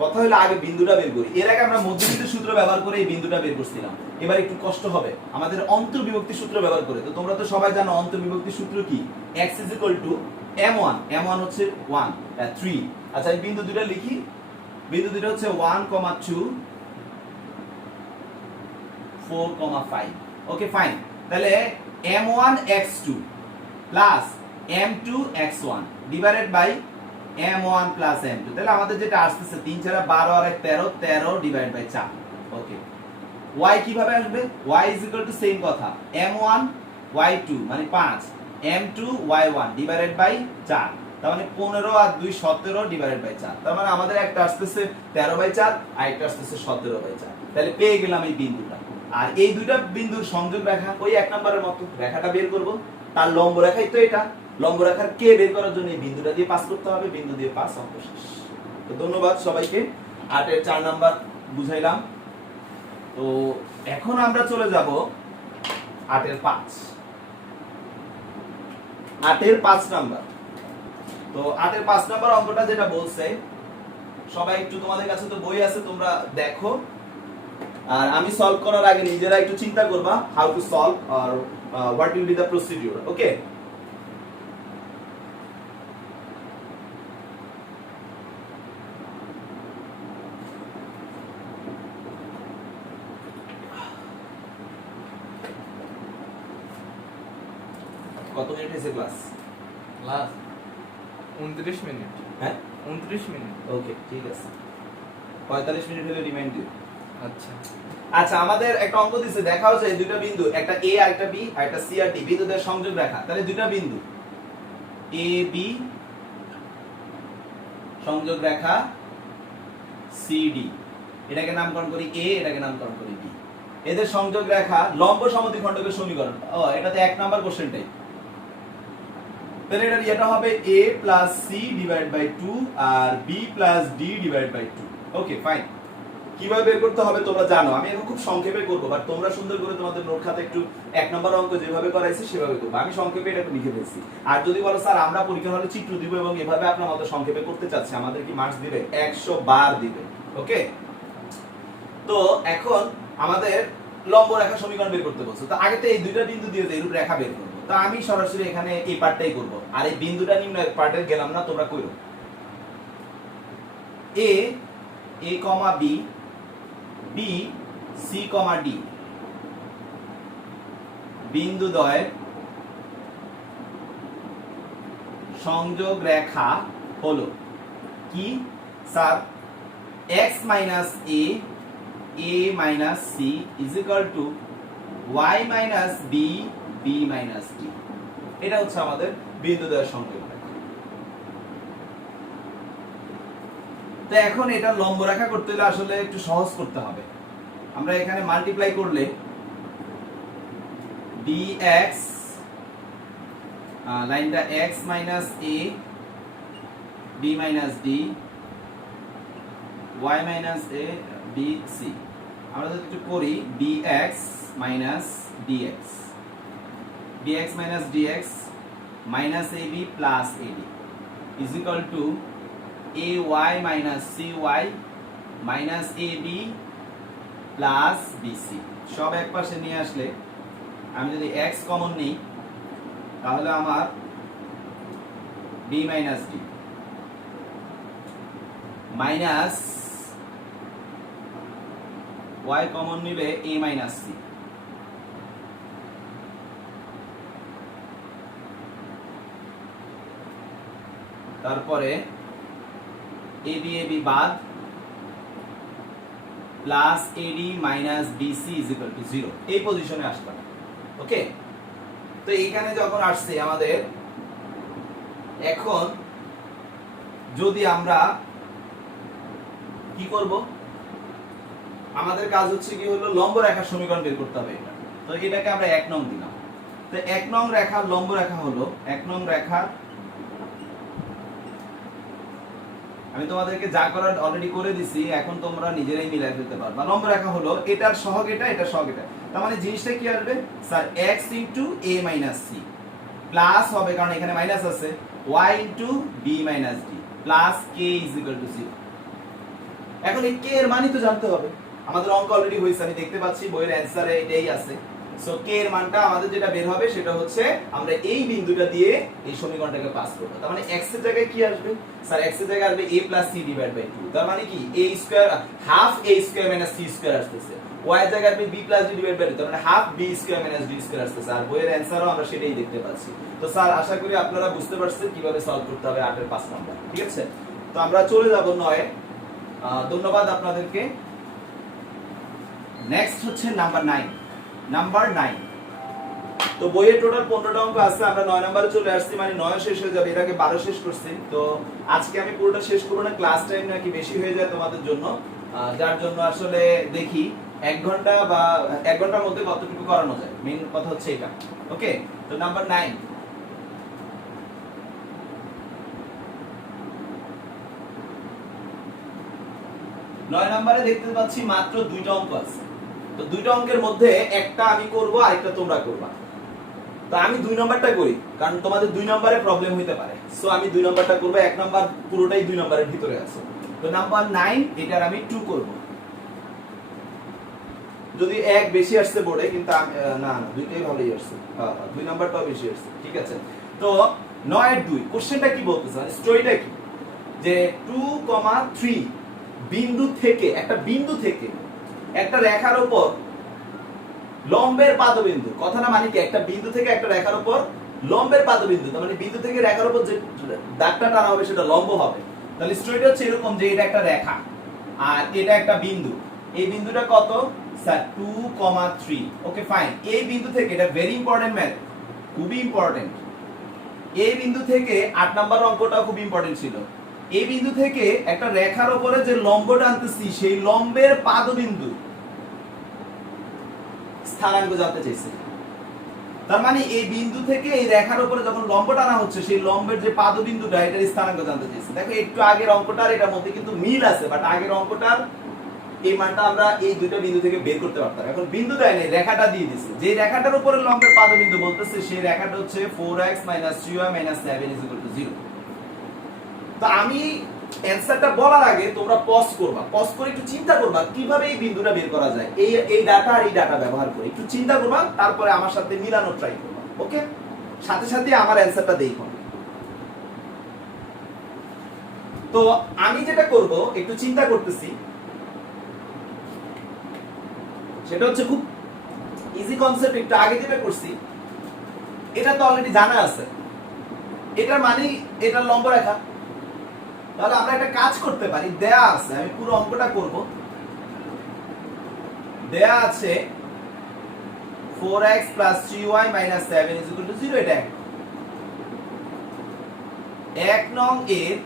কথা হলো আগে বিন্দুটা বের করি, এর আগে আমরা মধ্যবিন্দু সূত্র ব্যবহার করে এই বিন্দুটা বের করছিলাম, এবার একটু কষ্ট হবে আমাদের অন্তর্বিভক্তি সূত্র ব্যবহার করে। তো তোমরা তো সবাই জানো অন্তর্বিভক্তি সূত্র কি, x m1, m1 হচ্ছে 1 3। আচ্ছা এই বিন্দু দুটো লিখি, বিন্দু দুটো হচ্ছে 1,2 4,5। ওকে ফাইন, তাহলে m1 x2 plus m2 x1 divided by m1 plus m2, তাহলে আমাদের যেটা আসছে 3 4 12 আর 1 13, 13 ডিভাইড বাই 4। ওকে y কিভাবে আসবে, y is equal to same কথা, m1 y2 মানে 5, m2 y1 ডিভাইডেড বাই 4, তার মানে 15 আর 2 17 ডিভাইডেড বাই 4, তার মানে আমাদের একটা আসছে 13/4 আর একটা আসছে 17/4। তাহলে পেয়ে গেলাম এই বিন্দুটা। আর এই দুইটা বিন্দুর সংযোগ রেখা ওই 1 নম্বরের মতো, রেখাটা বের করব, তার লম্ব রেখাই তো এটা, লম্ব রেখার কে বের করার জন্য এই বিন্দুটা দিয়ে পাস করতে হবে, বিন্দু দিয়ে পাস, অঙ্ক শেষ। তো ধন্যবাদ সবাইকে, 8 এর 4 নাম্বার বুঝাইলাম। তো এখন আমরা চলে যাব 8 এর 5, 8 এর 5 নাম্বার। তো 8 এর 5 নাম্বার অঙ্কটা যেটা বলছে, সবাই একটু তোমাদের কাছে তো বই আছে, তোমরা দেখো, আর আমি সলভ করার আগে নিজেরা একটু চিন্তা করবা হাউ টু সলভ আর what will be the procedure. Okay কত মিনিট হয়েছে ক্লাস? Class 29 minute. হ্যাঁ 29 মিনিট। ওকে ঠিক আছে, 45 মিনিট হলে রিমাইন্ড দিও। আচ্ছা আচ্ছা আমাদের একটা অঙ্ক দিছে, দেখাও যে দুইটা বিন্দু, একটা a আর একটা b আর একটা c আর d, বিন্দুদের সংযোগ রেখা। তাহলে দুইটা বিন্দু a b সংযোগ রেখা c d, এটাকে নামকরণ করি এ, এটাকে নামকরণ করি বি। এদের সংযোগ রেখা লম্ব সমদ্বিখণ্ডকের সমীকরণ। ও এটাতে 1 নাম্বার কোশ্চেনটাই। তাহলে এটা হবে a plus C divide by 2 আর b plus d divide by 2। Okay fine. কিভাবে বের করতে হবে তোমরা জানো, আমি এখন খুব সংক্ষেপে করব, বাট তোমরা সুন্দর করে তোমাদের নোট খাতে একটু 1 নাম্বার অঙ্ক যেভাবে করাইছি সেভাবে করব। আমি সংক্ষেপে এটা লিখে ফেলছি। আর যদি বলো স্যার আমরা পরীক্ষার হলে চিত্র দিব এবং এভাবে আপনার মতো সংক্ষেপে করতে চাচ্ছি, আমাদের কি মার্কস দিবে? 100 বার দিবে। ওকে, তো এখন আমাদের লম্ব রেখা সমীকরণ বের করতে বলছো। তো আগে তো এই দুইটা বিন্দু দিয়ে যে রূপ রেখা বের করব। তো আমি সরাসরি এখানে এই পার্টটাই করব, আর এই বিন্দুটা নিম্ন পার্টে গেলাম না, তোমরা কইরো। a a, b b c, d বিন্দুদ্বয়ের সংযোগ রেখা হলো কি sir? x minus a minus c is equal to y minus b minus d। এটা হচ্ছে আমাদের বিন্দুদ্বয়ের সংযোগ রেখা। তো এখন এটা লম্ব রেখা করতে হলে আসলে একটু সহজ করতে হবে। আমরা এখানে মাল্টিপ্লাই করলে dx লাইনটা x minus a b minus d y minus a b c, আমরা যদি একটু করি dx minus dx minus dx minus ab plus ad is equal to ay minus cy minus ab plus bc। সব এক পাশে নিয়ে আসলে আমি যদি x কমন নিই তাহলে আমার b minus d minus y common নিলে a minus c, তারপরে ab বাদ plus ad minus bc is equal to 0। এই পজিশনে আসবে। ওকে, তো এইখানে যখন আসছে আমাদের, এখন যদি আমরা কি করব, আমাদের কাজ হচ্ছে কি হলো লম্ব রেখার সমীকরণ বের করতে হবে। এটা তো এটাকে আমরা 1 নং দিলাম। তো 1 নং রেখার লম্ব রেখা হলো 1 নং রেখার, আমি তোমাদেরকে যা করার অলরেডি করে দিছি, এখন তোমরা নিজেরাই মিলাই ফেলতে পারবা। লম্ব রেখা হলো এটার সহগ এটা, এটার সহগ এটা। তার মানে জিনিসটা কি আসবে sir? x into a minus c plus হবে, কারণ এখানে মাইনাস আছে, y into b minus d plus k is equal to 0। এখন এই k এর মানই তো জানতে হবে। আমাদের অঙ্ক অলরেডি হয়েছে, আমি দেখতে পাচ্ছি বইয়ের অ্যানসারে এটাই আছে। সো k এর মানটা আমাদের যেটা বের হবে সেটা হচ্ছে আমরা এই বিন্দুটা দিয়ে এই সমীকরণটাকে পাস করব। তার মানে x এর জায়গায় কি আসবে স্যার? x এর জায়গায় আসবে a c ডিভাইড বাই 2। তার মানে কি a square half a square minus c square আসছে। y এর জায়গায় আসবে b d ডিভাইড বাই 2, তার মানে half b square minus d square আসছে। আর বইয়ের অ্যানসারও আমরা সেটাই দেখতে পাচ্ছি। তো স্যার আশা করি আপনারা বুঝতে পারছেন কিভাবে সলভ করতে হবে 8 এর 5 নাম্বার। ঠিক আছে, তো আমরা চলে যাব 9 এ। ধন্যবাদ আপনাদেরকে। নেক্সট হচ্ছে নাম্বার 9। নাম্বার 9, তো বইয়ে টোটাল 15টা অঙ্ক আছে, আমরা 9 নম্বরে চলে আসছি, মানে 9 শেষ হয়ে যাবে। এর আগে 12 শেষ করছি। তো আজকে আমি পুরোটা শেষ করব না, ক্লাস টাইম নাকি বেশি হয়ে যায় তোমাদের জন্য, যার জন্য আসলে দেখি 1 ঘন্টা বা 1 ঘন্টার মধ্যে কতটুকু করানো যায়, মেইন কথা হচ্ছে এটা। ওকে, তো নাম্বার 9, নম্বরে দেখতে পাচ্ছি মাত্র 2টা অঙ্ক আছে। তো 2টা অঙ্কের মধ্যে একটা আমি করব, আরেকটা তোমরা করবা। তো আমি 2 নাম্বারটা করি, কারণ তোমাদের 2 নম্বরে প্রবলেম হইতে পারে। সো আমি 2 নাম্বারটা করব, 1 নাম্বার পুরোটাই 2 নম্বরের ভিতরে আছে। তো নাম্বার 9 এটার আমি 2 করব। যদি 1 বেশি আসছে বোর্ডে, কিন্তু না দুইটাই ভালোই আসছে। 2 নাম্বারটাও বেশি আসছে। ঠিক আছে, তো 9 এর 2 কোশ্চেনটা কি বলতেছে, মানে স্টোরিটা কি, যে 2,3 বিন্দু থেকে একটা রেখার উপর লম্বের পাদবিন্দু, কথাটা মানে কি, একটা বিন্দু থেকে একটা রেখার উপর লম্বের পাদবিন্দু, তার মানে বিন্দু থেকে রেখার উপর যে দাগটা টানা হবে সেটা লম্ব হবে। তাহলে স্টোরিটা হচ্ছে এরকম যে এটা একটা রেখা আর এটা একটা বিন্দু। এই বিন্দুটা কত স্যার? 2,3। Okay fine. এই বিন্দু থেকে, এটা ভেরি ইম্পর্টেন্ট ম্যাথ, খুবই ইম্পর্টেন্ট। এই বিন্দু থেকে 8 নাম্বার অঙ্কটা খুব ইম্পর্টেন্ট ছিল। এই বিন্দু থেকে একটা রেখার উপরে যে লম্ব টানতেছি সেই লম্বের পাদবিন্দু স্থানাঙ্ক জানতে চাইছে। তার মানে এই বিন্দু থেকে এই রেখার উপরে যখন লম্ব টানা হচ্ছে সেই লম্বের যে পাদবিন্দুটা এটার স্থানাঙ্ক জানতে চাইছে। দেখো একটু আগের অঙ্কটার এটার মধ্যে কিন্তু মিল আছে, বাট আগের অঙ্কটার এই মানটা আমরা এই দুটো বিন্দু থেকে বের করতে পারতাম। এখন বিন্দু দেয় নাই, রেখাটা দিয়ে দিছে। যে রেখাটার উপরে লম্বের পাদবিন্দু বলতেছে সেই রেখাটা হচ্ছে 4x 3y 7 0। তো আমি অ্যানসারটা বলার আগে তোমরা পজ করবা, পজ করে একটু চিন্তা করবা কিভাবে এই বিন্দুটা বের করা যায়। এই ডাটা আর এই ডাটা ব্যবহার করে একটু চিন্তা করবা, তারপরে আমার সাথে মিলানোর ট্রাই করবা। ওকে, সাথে সাথে আমার অ্যানসারটা দেখো। তো আমি যেটা করব একটু চিন্তা করতেছি, সেটা হচ্ছে খুব ইজি কনসেপ্ট। একটু আগে যেটা করছি এটা তো অলরেডি জানা আছে, এটার মানে এটা লম্ব রেখা। তাহলে আমরা একটা কাজ করতে পারি, দেয়া আছে, আমি পুরো অঙ্কটা করব। দেয়া আছে 4x 3y 7 0, এটা এক নং এর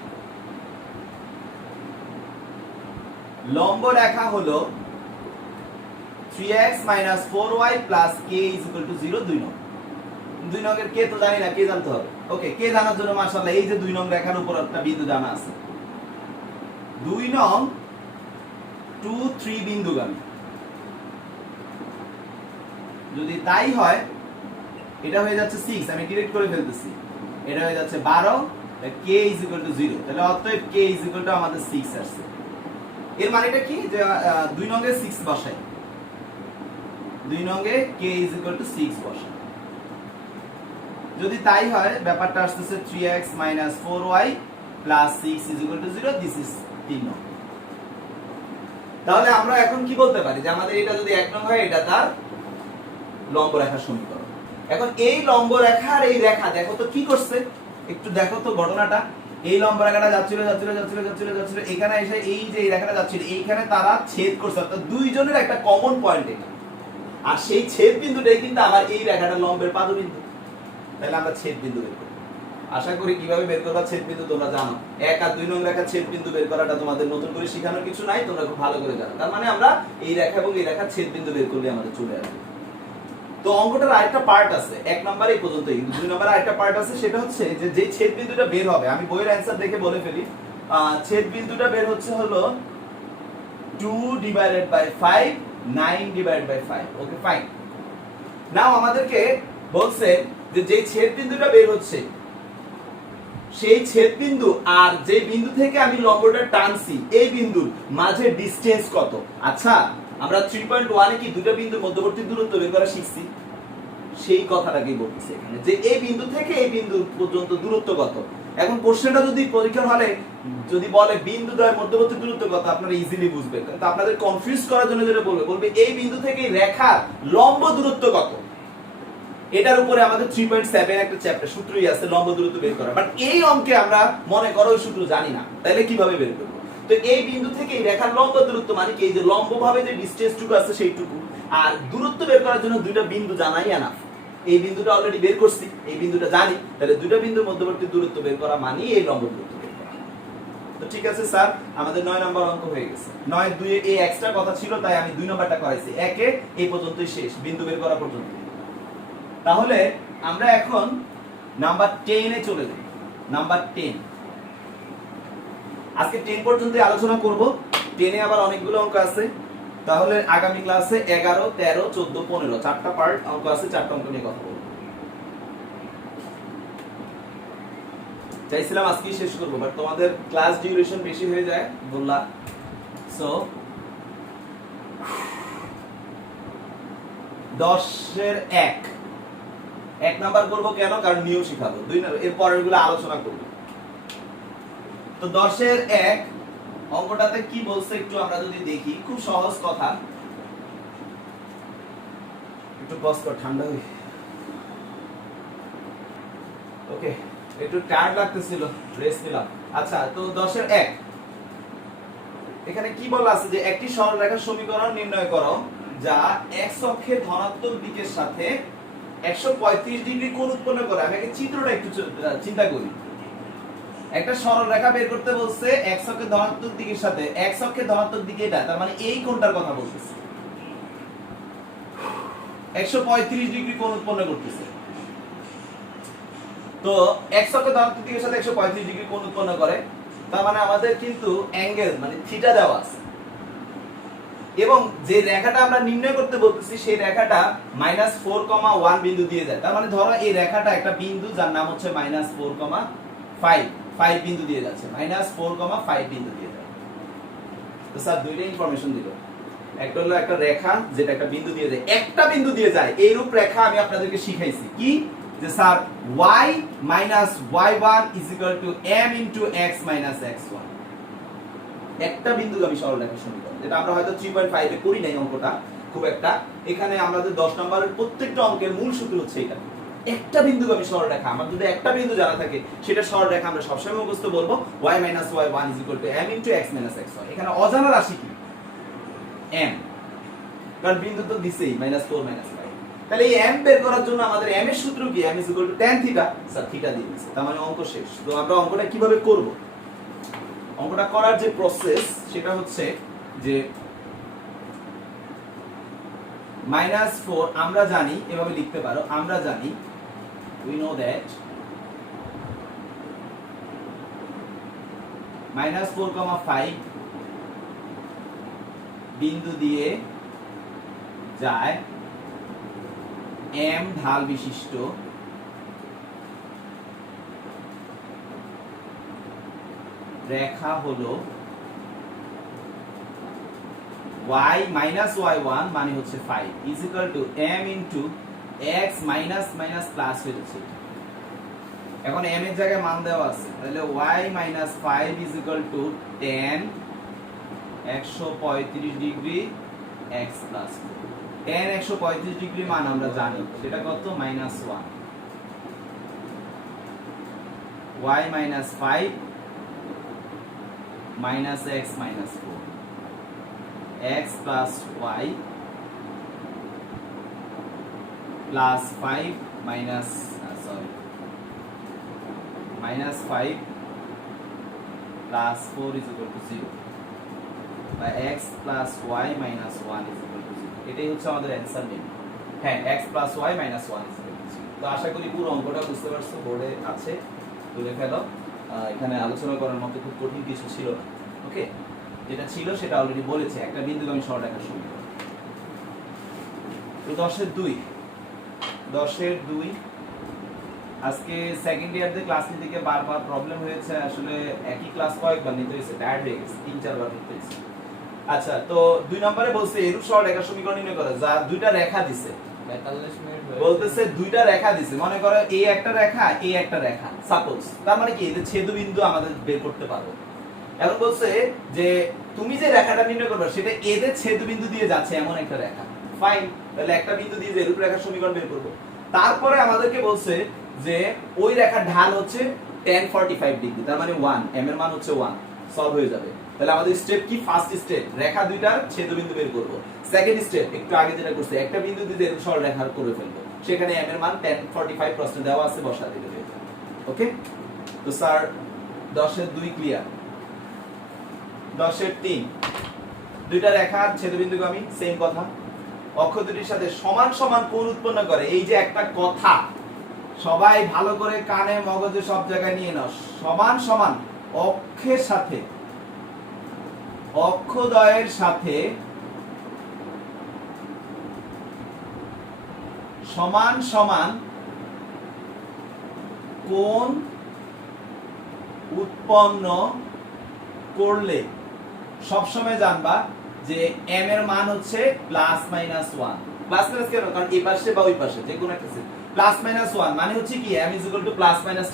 লম্ব রেখা হলো 3x 4y k 0, 2 নং। 2 নং এর কে তো জানি না, কে জানতে হবে। ওকে, কে জানার জন্য মাশাআল্লাহ এই যে 2 নং রেখার উপর একটা বিন্দু জানা আছে। 2 নং 2 3 বিন্দুগামী। যদি তাই হয় এটা হয়ে যাচ্ছে 6, আমি ডিরেক্ট করে ফেলতেছি। এটা হয়ে যাচ্ছে 12, k 0। তাহলে অতএব k আমাদের 6 আসছে। এর মানেটা কি, যে 2 নং এ 6 বসাই, 2 নং এ k 6 বসাই। যদি তাই হয় ব্যাপারটা আসছে 3x 4y 6 0, দিস ইজ 3 নং। তাহলে আমরা এখন কি বলতে পারি যে আমাদের এটা যদি 1 নং হয় এটা তার লম্ব রেখার সমীকরণ। এখন এই লম্ব রেখার এই রেখা দেখো তো কি করছে, একটু দেখো তো ঘটনাটা। এই লম্ব রেখাটা যাচ্ছিল, এখানে এসে এই যে এই রেখাটা যাচ্ছিল এইখানে তারা ছেদ করছে, অর্থাৎ দুইজনের একটা কমন পয়েন্ট এটা। আর সেই ছেদ বিন্দুটাই কিন্তু আমার এই রেখাটার লম্বের পাদবিন্দু। তাহলে আমরা ছেদ বিন্দু বের করব। আশা করি কিভাবে বের করবা ছেদ বিন্দু তোমরা জানো। 1 আর 2 নং রেখার ছেদ বিন্দু বের করাটা তোমাদের নতুন করে শেখানোর কিছু নাই, তোমরা খুব ভালো করে জানো। তার মানে আমরা এই রেখা এবং এই রেখার ছেদ বিন্দু বের করলে আমাদের চলে আসবে। তো অঙ্কটার আরেকটা পার্ট আছে, 1 নম্বরে এই পর্যন্তই। 2 নম্বরে আরেকটা পার্ট আছে, সেটা হচ্ছে যে ছেদ বিন্দুটা বের হবে, আমি বইয়ের অ্যানসার দেখে বলে ফেলি। ছেদ বিন্দুটা বের হচ্ছে হলো 2/5 9/5। Okay fine. নাও আমাদেরকে বলছে যে ছেদ বিন্দুটা বের হচ্ছে সেই ছেদ বিন্দু আর যে বিন্দু থেকে আমি লম্বটা টানছি এই বিন্দুর মাঝে ডিসটেন্স কত। আচ্ছা, আমরা 3.1 এ কি দুটো বিন্দুর মধ্যবর্তী দূরত্ব বের করা শিখছি, সেই কথাটাকেই বলতেছে এখানে, যে এই বিন্দু থেকে এই বিন্দু পর্যন্ত দূরত্ব কত। এখন কোশ্চেনটা যদি পরীক্ষার হলে যদি বলে বিন্দু দ্বয়ের মধ্যবর্তী দূরত্ব কত, আপনারা ইজিলি বুঝবেন। কিন্তু আপনাদের কনফিউজ করার জন্য যেটা বলবে এই বিন্দু থেকে এই রেখার লম্ব দূরত্ব কত। এটার উপরে আমাদের 3.7 একটা চ্যাপ্টার সূত্রই আছে লম্ব দূরত্ব বের করা, বাট এই অঙ্কে আমরা মনে করো ওই সূত্র জানি না, তাহলে কিভাবে বের করব। তো এই বিন্দু থেকে এই রেখার লম্ব দূরত্ব মানে কি, এই যে লম্বভাবে যে ডিসটেন্সটুকু আছে সেইটুকু, আর দূরত্ব বের করার জন্য দুইটা বিন্দু জানাই না। এই বিন্দুটা অলরেডি বের করছি, এই বিন্দুটা জানি, তাহলে দুইটা বিন্দুর মধ্যবর্তী দূরত্ব বের করা মানে এই লম্ব দূরত্ব বের করা। তো ঠিক আছে স্যার, আমাদের 9 নম্বর অঙ্ক হয়ে গেছে। 9-2 এ এই এক্সট্রা কথা ছিল তাই আমি 2 নম্বরটা করাইছি। 1 এ এই পর্যন্তই শেষ, বিন্দু বের করা পর্যন্ত। তাহলে আমরা এখন নাম্বার 10 এ চলে যাই। নাম্বার 10 আজকে 10 পর্যন্ত আলোচনা করব। 10 এ আবার অনেকগুলো অঙ্ক আছে, তাহলে আগামী ক্লাসে 11, 13, 14, 15 চারটা পার্ট অঙ্ক আছে, চারটা অঙ্ক নিয়ে কথা বলবো। চাইছিলাম আজকেই শেষ করব, বাট তোমাদের ক্লাস ডিউরেশন বেশি হয়ে যায় বললা। সো 10 এর 1 নাম্বার করব কেন, কারণ নিয়ম শিখাবো। 2 এর পরের গুলো আলোচনা করব। তো 10 এর 1 অঙ্কটাতে কি বলছে একটু আমরা যদি দেখি, খুব সহজ কথা। একটু পজ কর, ঠান্ডা হই। ওকে, একটু টায়ার্ড লাগতেছিল, রেস্ট নিলাম। আচ্ছা, তো 10 এর 1 এখানে কি বলা আছে যে একটি সরলরেখার সমীকরণ নির্ণয় করো যা x অক্ষের ধনাত্মক দিকের সাথে 135 ডিগ্রি কোণ উৎপন্ন করে। আমি আগে চিত্রটা একটু চিন্তা করি। একটা সরল রেখা বের করতে বলছে x অক্ষের ধনাত্মক দিকের সাথে, x অক্ষের ধনাত্মক দিকে এটা, তার মানে এই কোণটার কথা বলতেছে। 135 ডিগ্রি কোণ উৎপন্ন করতেছে। তো x অক্ষের ধনাত্মক দিকের সাথে 135 ডিগ্রি কোণ উৎপন্ন করে, তার মানে আমাদের কিন্তু অ্যাঙ্গেল মানে থিটা দেওয়া আছে, এবং যে রেখাটা আমরা নির্ণয় করতে বলতেছি সেই রেখাটা -4,1 বিন্দু দিয়ে যায়। তার মানে ধরো এই রেখাটা একটা বিন্দু যার নাম হচ্ছে -4,5 বিন্দু দিয়ে যাচ্ছে, -4,5 বিন্দু দিয়ে যায়। তো স্যার দুইটা ইনফরমেশন দিল, একটা হলো একটা রেখা যেটা একটা বিন্দু দিয়ে যায়, একটা বিন্দু দিয়ে যায় এই রূপ রেখা আমি আপনাদেরকে শিখাইছি কি, যে sir y y1 m x x1, একটা বিন্দুগামী সরলরেখার সমীকরণ, যেটা আমরা হয়তো 3.5 এ করি নাই অঙ্কটা খুব একটা। এখানে আমাদের 10 নম্বরের প্রত্যেকটা অঙ্কের মূল সূত্র হচ্ছে এটা, একটা বিন্দুগামী সরলরেখা। আমার যদি একটা বিন্দু জানা থাকে সেটা সরলরেখা আমরা সবসময় মুখস্থ বলবো y y1 m x x1। এখানে অজানা রাশি কি m, কারণ বিন্দু তো দিছেই -4 -5। তাহলে এই m বের করার জন্য আমাদের m এর সূত্র কি, m tan theta, sir theta দিয়ে দিয়েছে, তার মানে অঙ্ক শেষ। তো আমরা অঙ্কটা কিভাবে করব, অঙ্কটা করার যে প্রসেস সেটা হচ্ছে যে -4 আমরা জানি, এভাবে লিখতে পারো, আমরা জানি we know that -4,5 বিন্দু দিয়ে যায় m ঢাল বিশিষ্ট রেখা হলো y y1 মানে হচ্ছে 5 m x প্লাস হচ্ছে, এখন m এর জায়গায় মান দেওয়া আছে, তাহলে y 5 tan 135 degree x plus tan 135 degree মান আমরা জানি সেটা কত -1, y 5 x 4 x plus y plus 5 minus -5 plus 4 is equal to 0 by x plus y minus 1 is equal to 0। এটাই হচ্ছে আমাদের অ্যানসার নেই। হ্যাঁ, x plus y minus 1 is equal to 0। তো আশা করি পুরো অঙ্কটা বুঝতে পারছো, বোর্ডে আছে, তুলে ফেলো। এখানে আলোচনা করার মতো খুব কঠিন কিছু ছিল না। ওকে, যেটা ছিল সেটা অলরেডি বলেছে, একটা বিন্দুগামী সরলরেখার সমীকরণ। তো 10-এর 2 আজকে সেকেন্ড ইয়ারতে ক্লাস নিতে গিয়ে বারবার প্রবলেম হয়েছে, আসলে একই ক্লাস কয়েকবার নিতে হয়েছে, টায়ার্ড হয়ে গেছে, 3-4 বার নিতে হয়েছে। আচ্ছা, তো 2 নম্বরে বলছে এরূপ সরলরেখার সমীকরণ নির্ণয় করো যার দুইটা রেখা দিছে, 42 মিনিট বলতেছে দুইটা রেখা দিছে, মনে করো এই একটা রেখা, এই একটা রেখা, সাপোজ, তার মানে কি এদের ছেদবিন্দু আমাদের বের করতে পারবো। এখন বলছে যে তুমি যে রেখাটা নির্ণয় করবে সেটা এদের ছেদবিন্দু দিয়ে যাচ্ছে এমন একটা রেখা, ফাইন, তাহলে একটা বিন্দু দিয়ে যে এরূপ রেখার সমীকরণ বের করব। তারপরে আমাদেরকে বলছে যে ওই রেখার ঢাল হচ্ছে tan 45 ডিগ্রি, তার মানে 1, m এর মান হচ্ছে 1, সলভ হয়ে যাবে। তাহলে আমাদের স্টেপ কি, ফার্স্ট স্টেপ রেখা দুইটার ছেদবিন্দু বের করব। সেকেন্ড স্টেপ একটু আগে যেটা করছে, একটা বিন্দু দিয়ে এরূপ সরলরেখা করে ফেলবো, সেখানে m এর মান tan 45 প্রশ্নে দেওয়া আছে, বসা দিতে হবে। ওকে, তো স্যার 10-এর 2 ক্লিয়ার। 10-এর 3 দুইটা রেখার ছেদবিন্দুগামী, সেম কথা, অক্ষ দুটির সাথে সমান সমান কোণ উৎপন্ন করে। এই যে একটা কথা সবাই ভালো করে কানে মগজে সব জায়গায় নিয়ে নাও, সমান সমান অক্ষের সাথে অক্ষদ্বয়ের সাথে সমান সমান কোণ উৎপন্ন করলে সবসময় জানবা যে m এর মান হচ্ছে +-1, প্লাস মাইনাস কেন, কারণ এই পাশে বা ওই পাশে যে কোনো একটা +-1 মানে হচ্ছে কি m =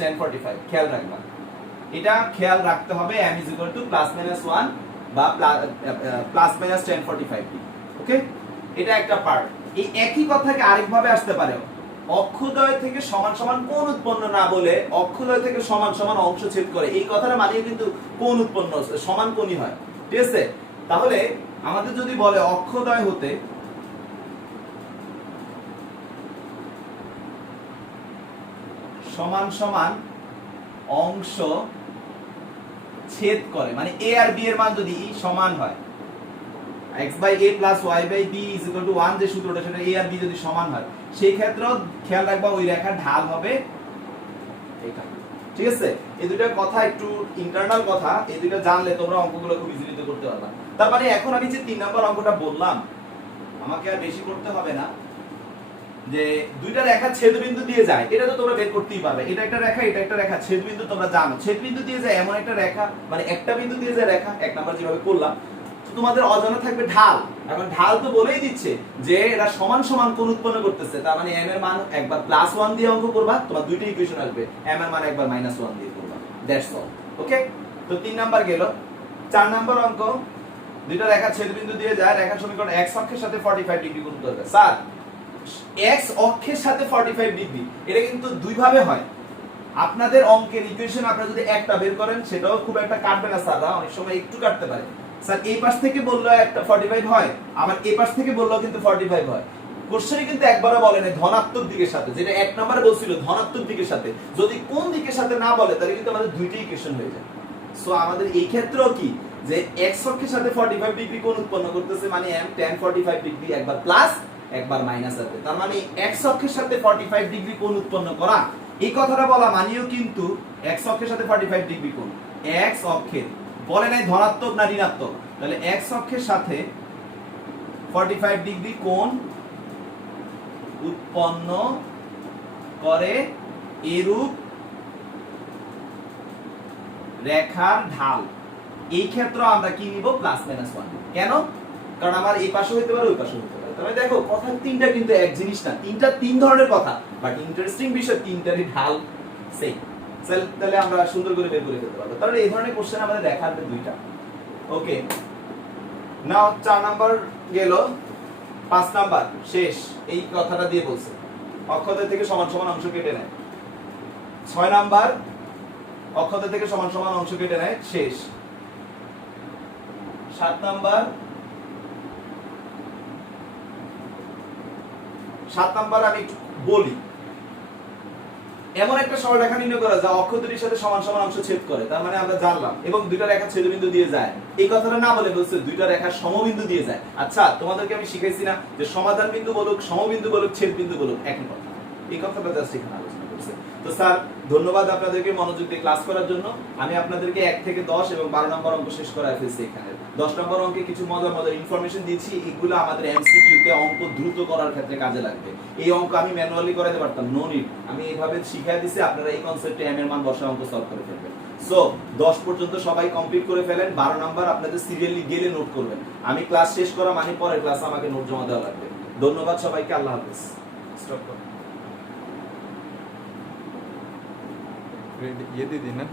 tan 45, খেয়াল রাখবা, এটা খেয়াল রাখতে হবে, m +-1 বা +-tan 45। ওকে, এটা একটা পার্ট। এই একই কথাকে আরেকভাবে আসতে পারে, অক্ষদ্বয় থেকে সমান সমান কোণ উৎপন্ন না বলে অক্ষদ্বয় থেকে সমান সমান অংশ ছেদ করে, এই কথাটা মানে কিন্তু কোণ উৎপন্ন হচ্ছে, সমান কোণই হয়, ঠিক আছে। তাহলে আমাদের যদি বলে অক্ষদ্বয় হতে সমান সমান অংশ ছেদ করে, মানে a আর b এর মান যদি সমান হয়, x by a plus y by b is equal to 1 যে সূত্রটা, সেটা a আর b যদি সমান হয়, সেই ক্ষেত্রে খেয়াল রাখবা ওই রেখার ঢাল হবে এটা। ঠিক আছে, এই দুটো কথা একটু ইন্টারনাল কথা, এই দুটো জানলে তোমরা অঙ্কগুলো খুব ইজিলি করতে পারবা। তার মানে এখন আমি যে 3 নাম্বার অঙ্কটা বললাম, আমাকে আর বেশি করতে হবে না, যে দুইটা রেখা ছেদবিন্দু দিয়ে যায়, এটা তো তোমরা বের করতেই পারবে। এটা একটা রেখা, এটা একটা রেখা, ছেদবিন্দু তোমরা জানো, ছেদবিন্দু দিয়ে যায় এমন একটা রেখা, মানে একটা বিন্দু দিয়ে যায় রেখা, এক নাম্বার যেভাবে করলাম। তো তোমাদের অজানা থাকবে ঢাল। এখন ঢাল তো বলেই দিচ্ছে যে এরা সমান সমান কোণ উৎপন্ন করতেছে, তার মানে m এর মান একবার +1 দিয়ে অঙ্ক করবা, তোমার দুইটা ইকুয়েশন আসবে, m এর মান একবার -1 দিয়ে করবা, দ্যাটস অল। ওকে, তো 3 নাম্বার গেল। 4 নাম্বার অঙ্ক, দুইটা রেখা ছেদবিন্দু দিয়ে যায়, রেখার সমীকরণ x অক্ষের সাথে 45 ডিগ্রি কোণ করবে। স্যার x অক্ষের সাথে 45 ডিগ্রি, এটা কিন্তু দুই ভাবে হয়। আপনাদের অঙ্কের ইকুয়েশন আপনারা যদি একটা বের করেন, সেটাও খুব একটা কাটবে না স্যাররা, অনেক সময় একটু কাটতে পারে। স্যার এই পাশ থেকে বললো একটা 45 হয়, আবার এই পাশ থেকে বললো কিন্তু 45 হয়। কোশ্চেনে কিন্তু একবারও বলে না ধনাত্মক দিকের সাথে, যেটা এক নম্বরে বলছিল ধনাত্মক দিকের সাথে। যদি কোন দিকের সাথে না বলে, তাহলে কিন্তু আমাদের দুইটাই ইকুয়েশন হয়ে যায়। সো আমাদের এই ক্ষেত্রেও কি, যে x অক্ষের সাথে 45 ডিগ্রি কোণ উৎপন্ন করতেছে, মানে m tan 45 ডিগ্রি একবার প্লাস একবার মাইনাস আছে। তার মানে x অক্ষের সাথে 45 ডিগ্রি কোণ উৎপন্ন করা, এই কথাটা বলা মানেও কিন্তু x অক্ষের সাথে 45 ডিগ্রি কোণ, x অক্ষের বলে নাই ধনাত্মক না ঋণাত্মক, তাহলে x অক্ষের সাথে 45 ডিগ্রি কোণ উৎপন্ন করে এরূপ রেখার ঢাল, এই ক্ষেত্রে আমরা কি নিব +-1। কেন? কারণ আমার এই পাশে হইতে পারে, ওই পাশে হইতে পারে। তবে দেখো কথা তিনটা কিন্তু এক জিনিস না, তিনটা তিন ধরনের কথা, বাট ইন্টারেস্টিং বিষয় তিনটারই ঢাল সেম। তাহলে আমরা সুন্দর করে বের করে ফেলতে পারবো। তাহলে এই ধরনের কোশ্চেন আমাদের দেখা হবে দুইটা। ওকে, নাও 4 নাম্বার গেল, 5 নাম্বার শেষ। এই কথাটা দিয়ে বলছে অক্ষদের থেকে সমান সমান অংশ কেটে নেয়। 6 নাম্বার অক্ষদের থেকে সমান সমান অংশ কেটে নেয়, শেষ। 7 নাম্বার, 7 নাম্বার আমি একটু বলি, এমন একটা সরলরেখা নির্ণয় করা যায় অক্ষ দুটির সাথে সমান সমান অংশ ছেদ করে, তার মানে আমরা জানলাম, এবং দুইটা রেখা ছেদবিন্দু দিয়ে যায়। এই কথাটা না বলে বলছে দুইটা রেখা সমবিন্দু দিয়ে যায়। আচ্ছা, তোমাদেরকে আমি শিখাইছি না যে সমাধান বিন্দু বলুক, সমবিন্দু বলুক, ছেদবিন্দু বলুক, একই কথা। এই কথাটা জাস্ট এখানে আলোচনা করছে। তো স্যার ধন্যবাদ আপনাদেরকে মনোযোগ দিয়ে ক্লাস করার জন্য। আমি আপনাদেরকে 1 থেকে 10 এবং 12 নম্বর অঙ্ক শেষ করায় ফেলছি। এখানে 10 নম্বর অঙ্কে কিছু মজার মজার ইনফরমেশন দিয়েছি, এগুলো আমাদের এমসিকিউ তে অঙ্ক দ্রুত করার ক্ষেত্রে কাজে লাগবে। এই অঙ্ক আমি ম্যানুয়ালি করাতে পারতাম, নো নিড, আমি এইভাবে শিখিয়ে দিছি, আপনারা এই কনসেপ্টে m এর মান বসা অঙ্ক সলভ করে ফেলবেন। সো 10 পর্যন্ত সবাই কমপ্লিট করে ফেলেন, 12 নাম্বার আপনাদের সিরিয়ালি গেলে নোট করবেন। আমি ক্লাস শেষ করা মানে পরের ক্লাসে আমাকে নোট জমা দেওয়া লাগবে। ধন্যবাদ সবাইকে, আল্লাহ হাফেজ। स्टॉप करो। ये दे दी ना।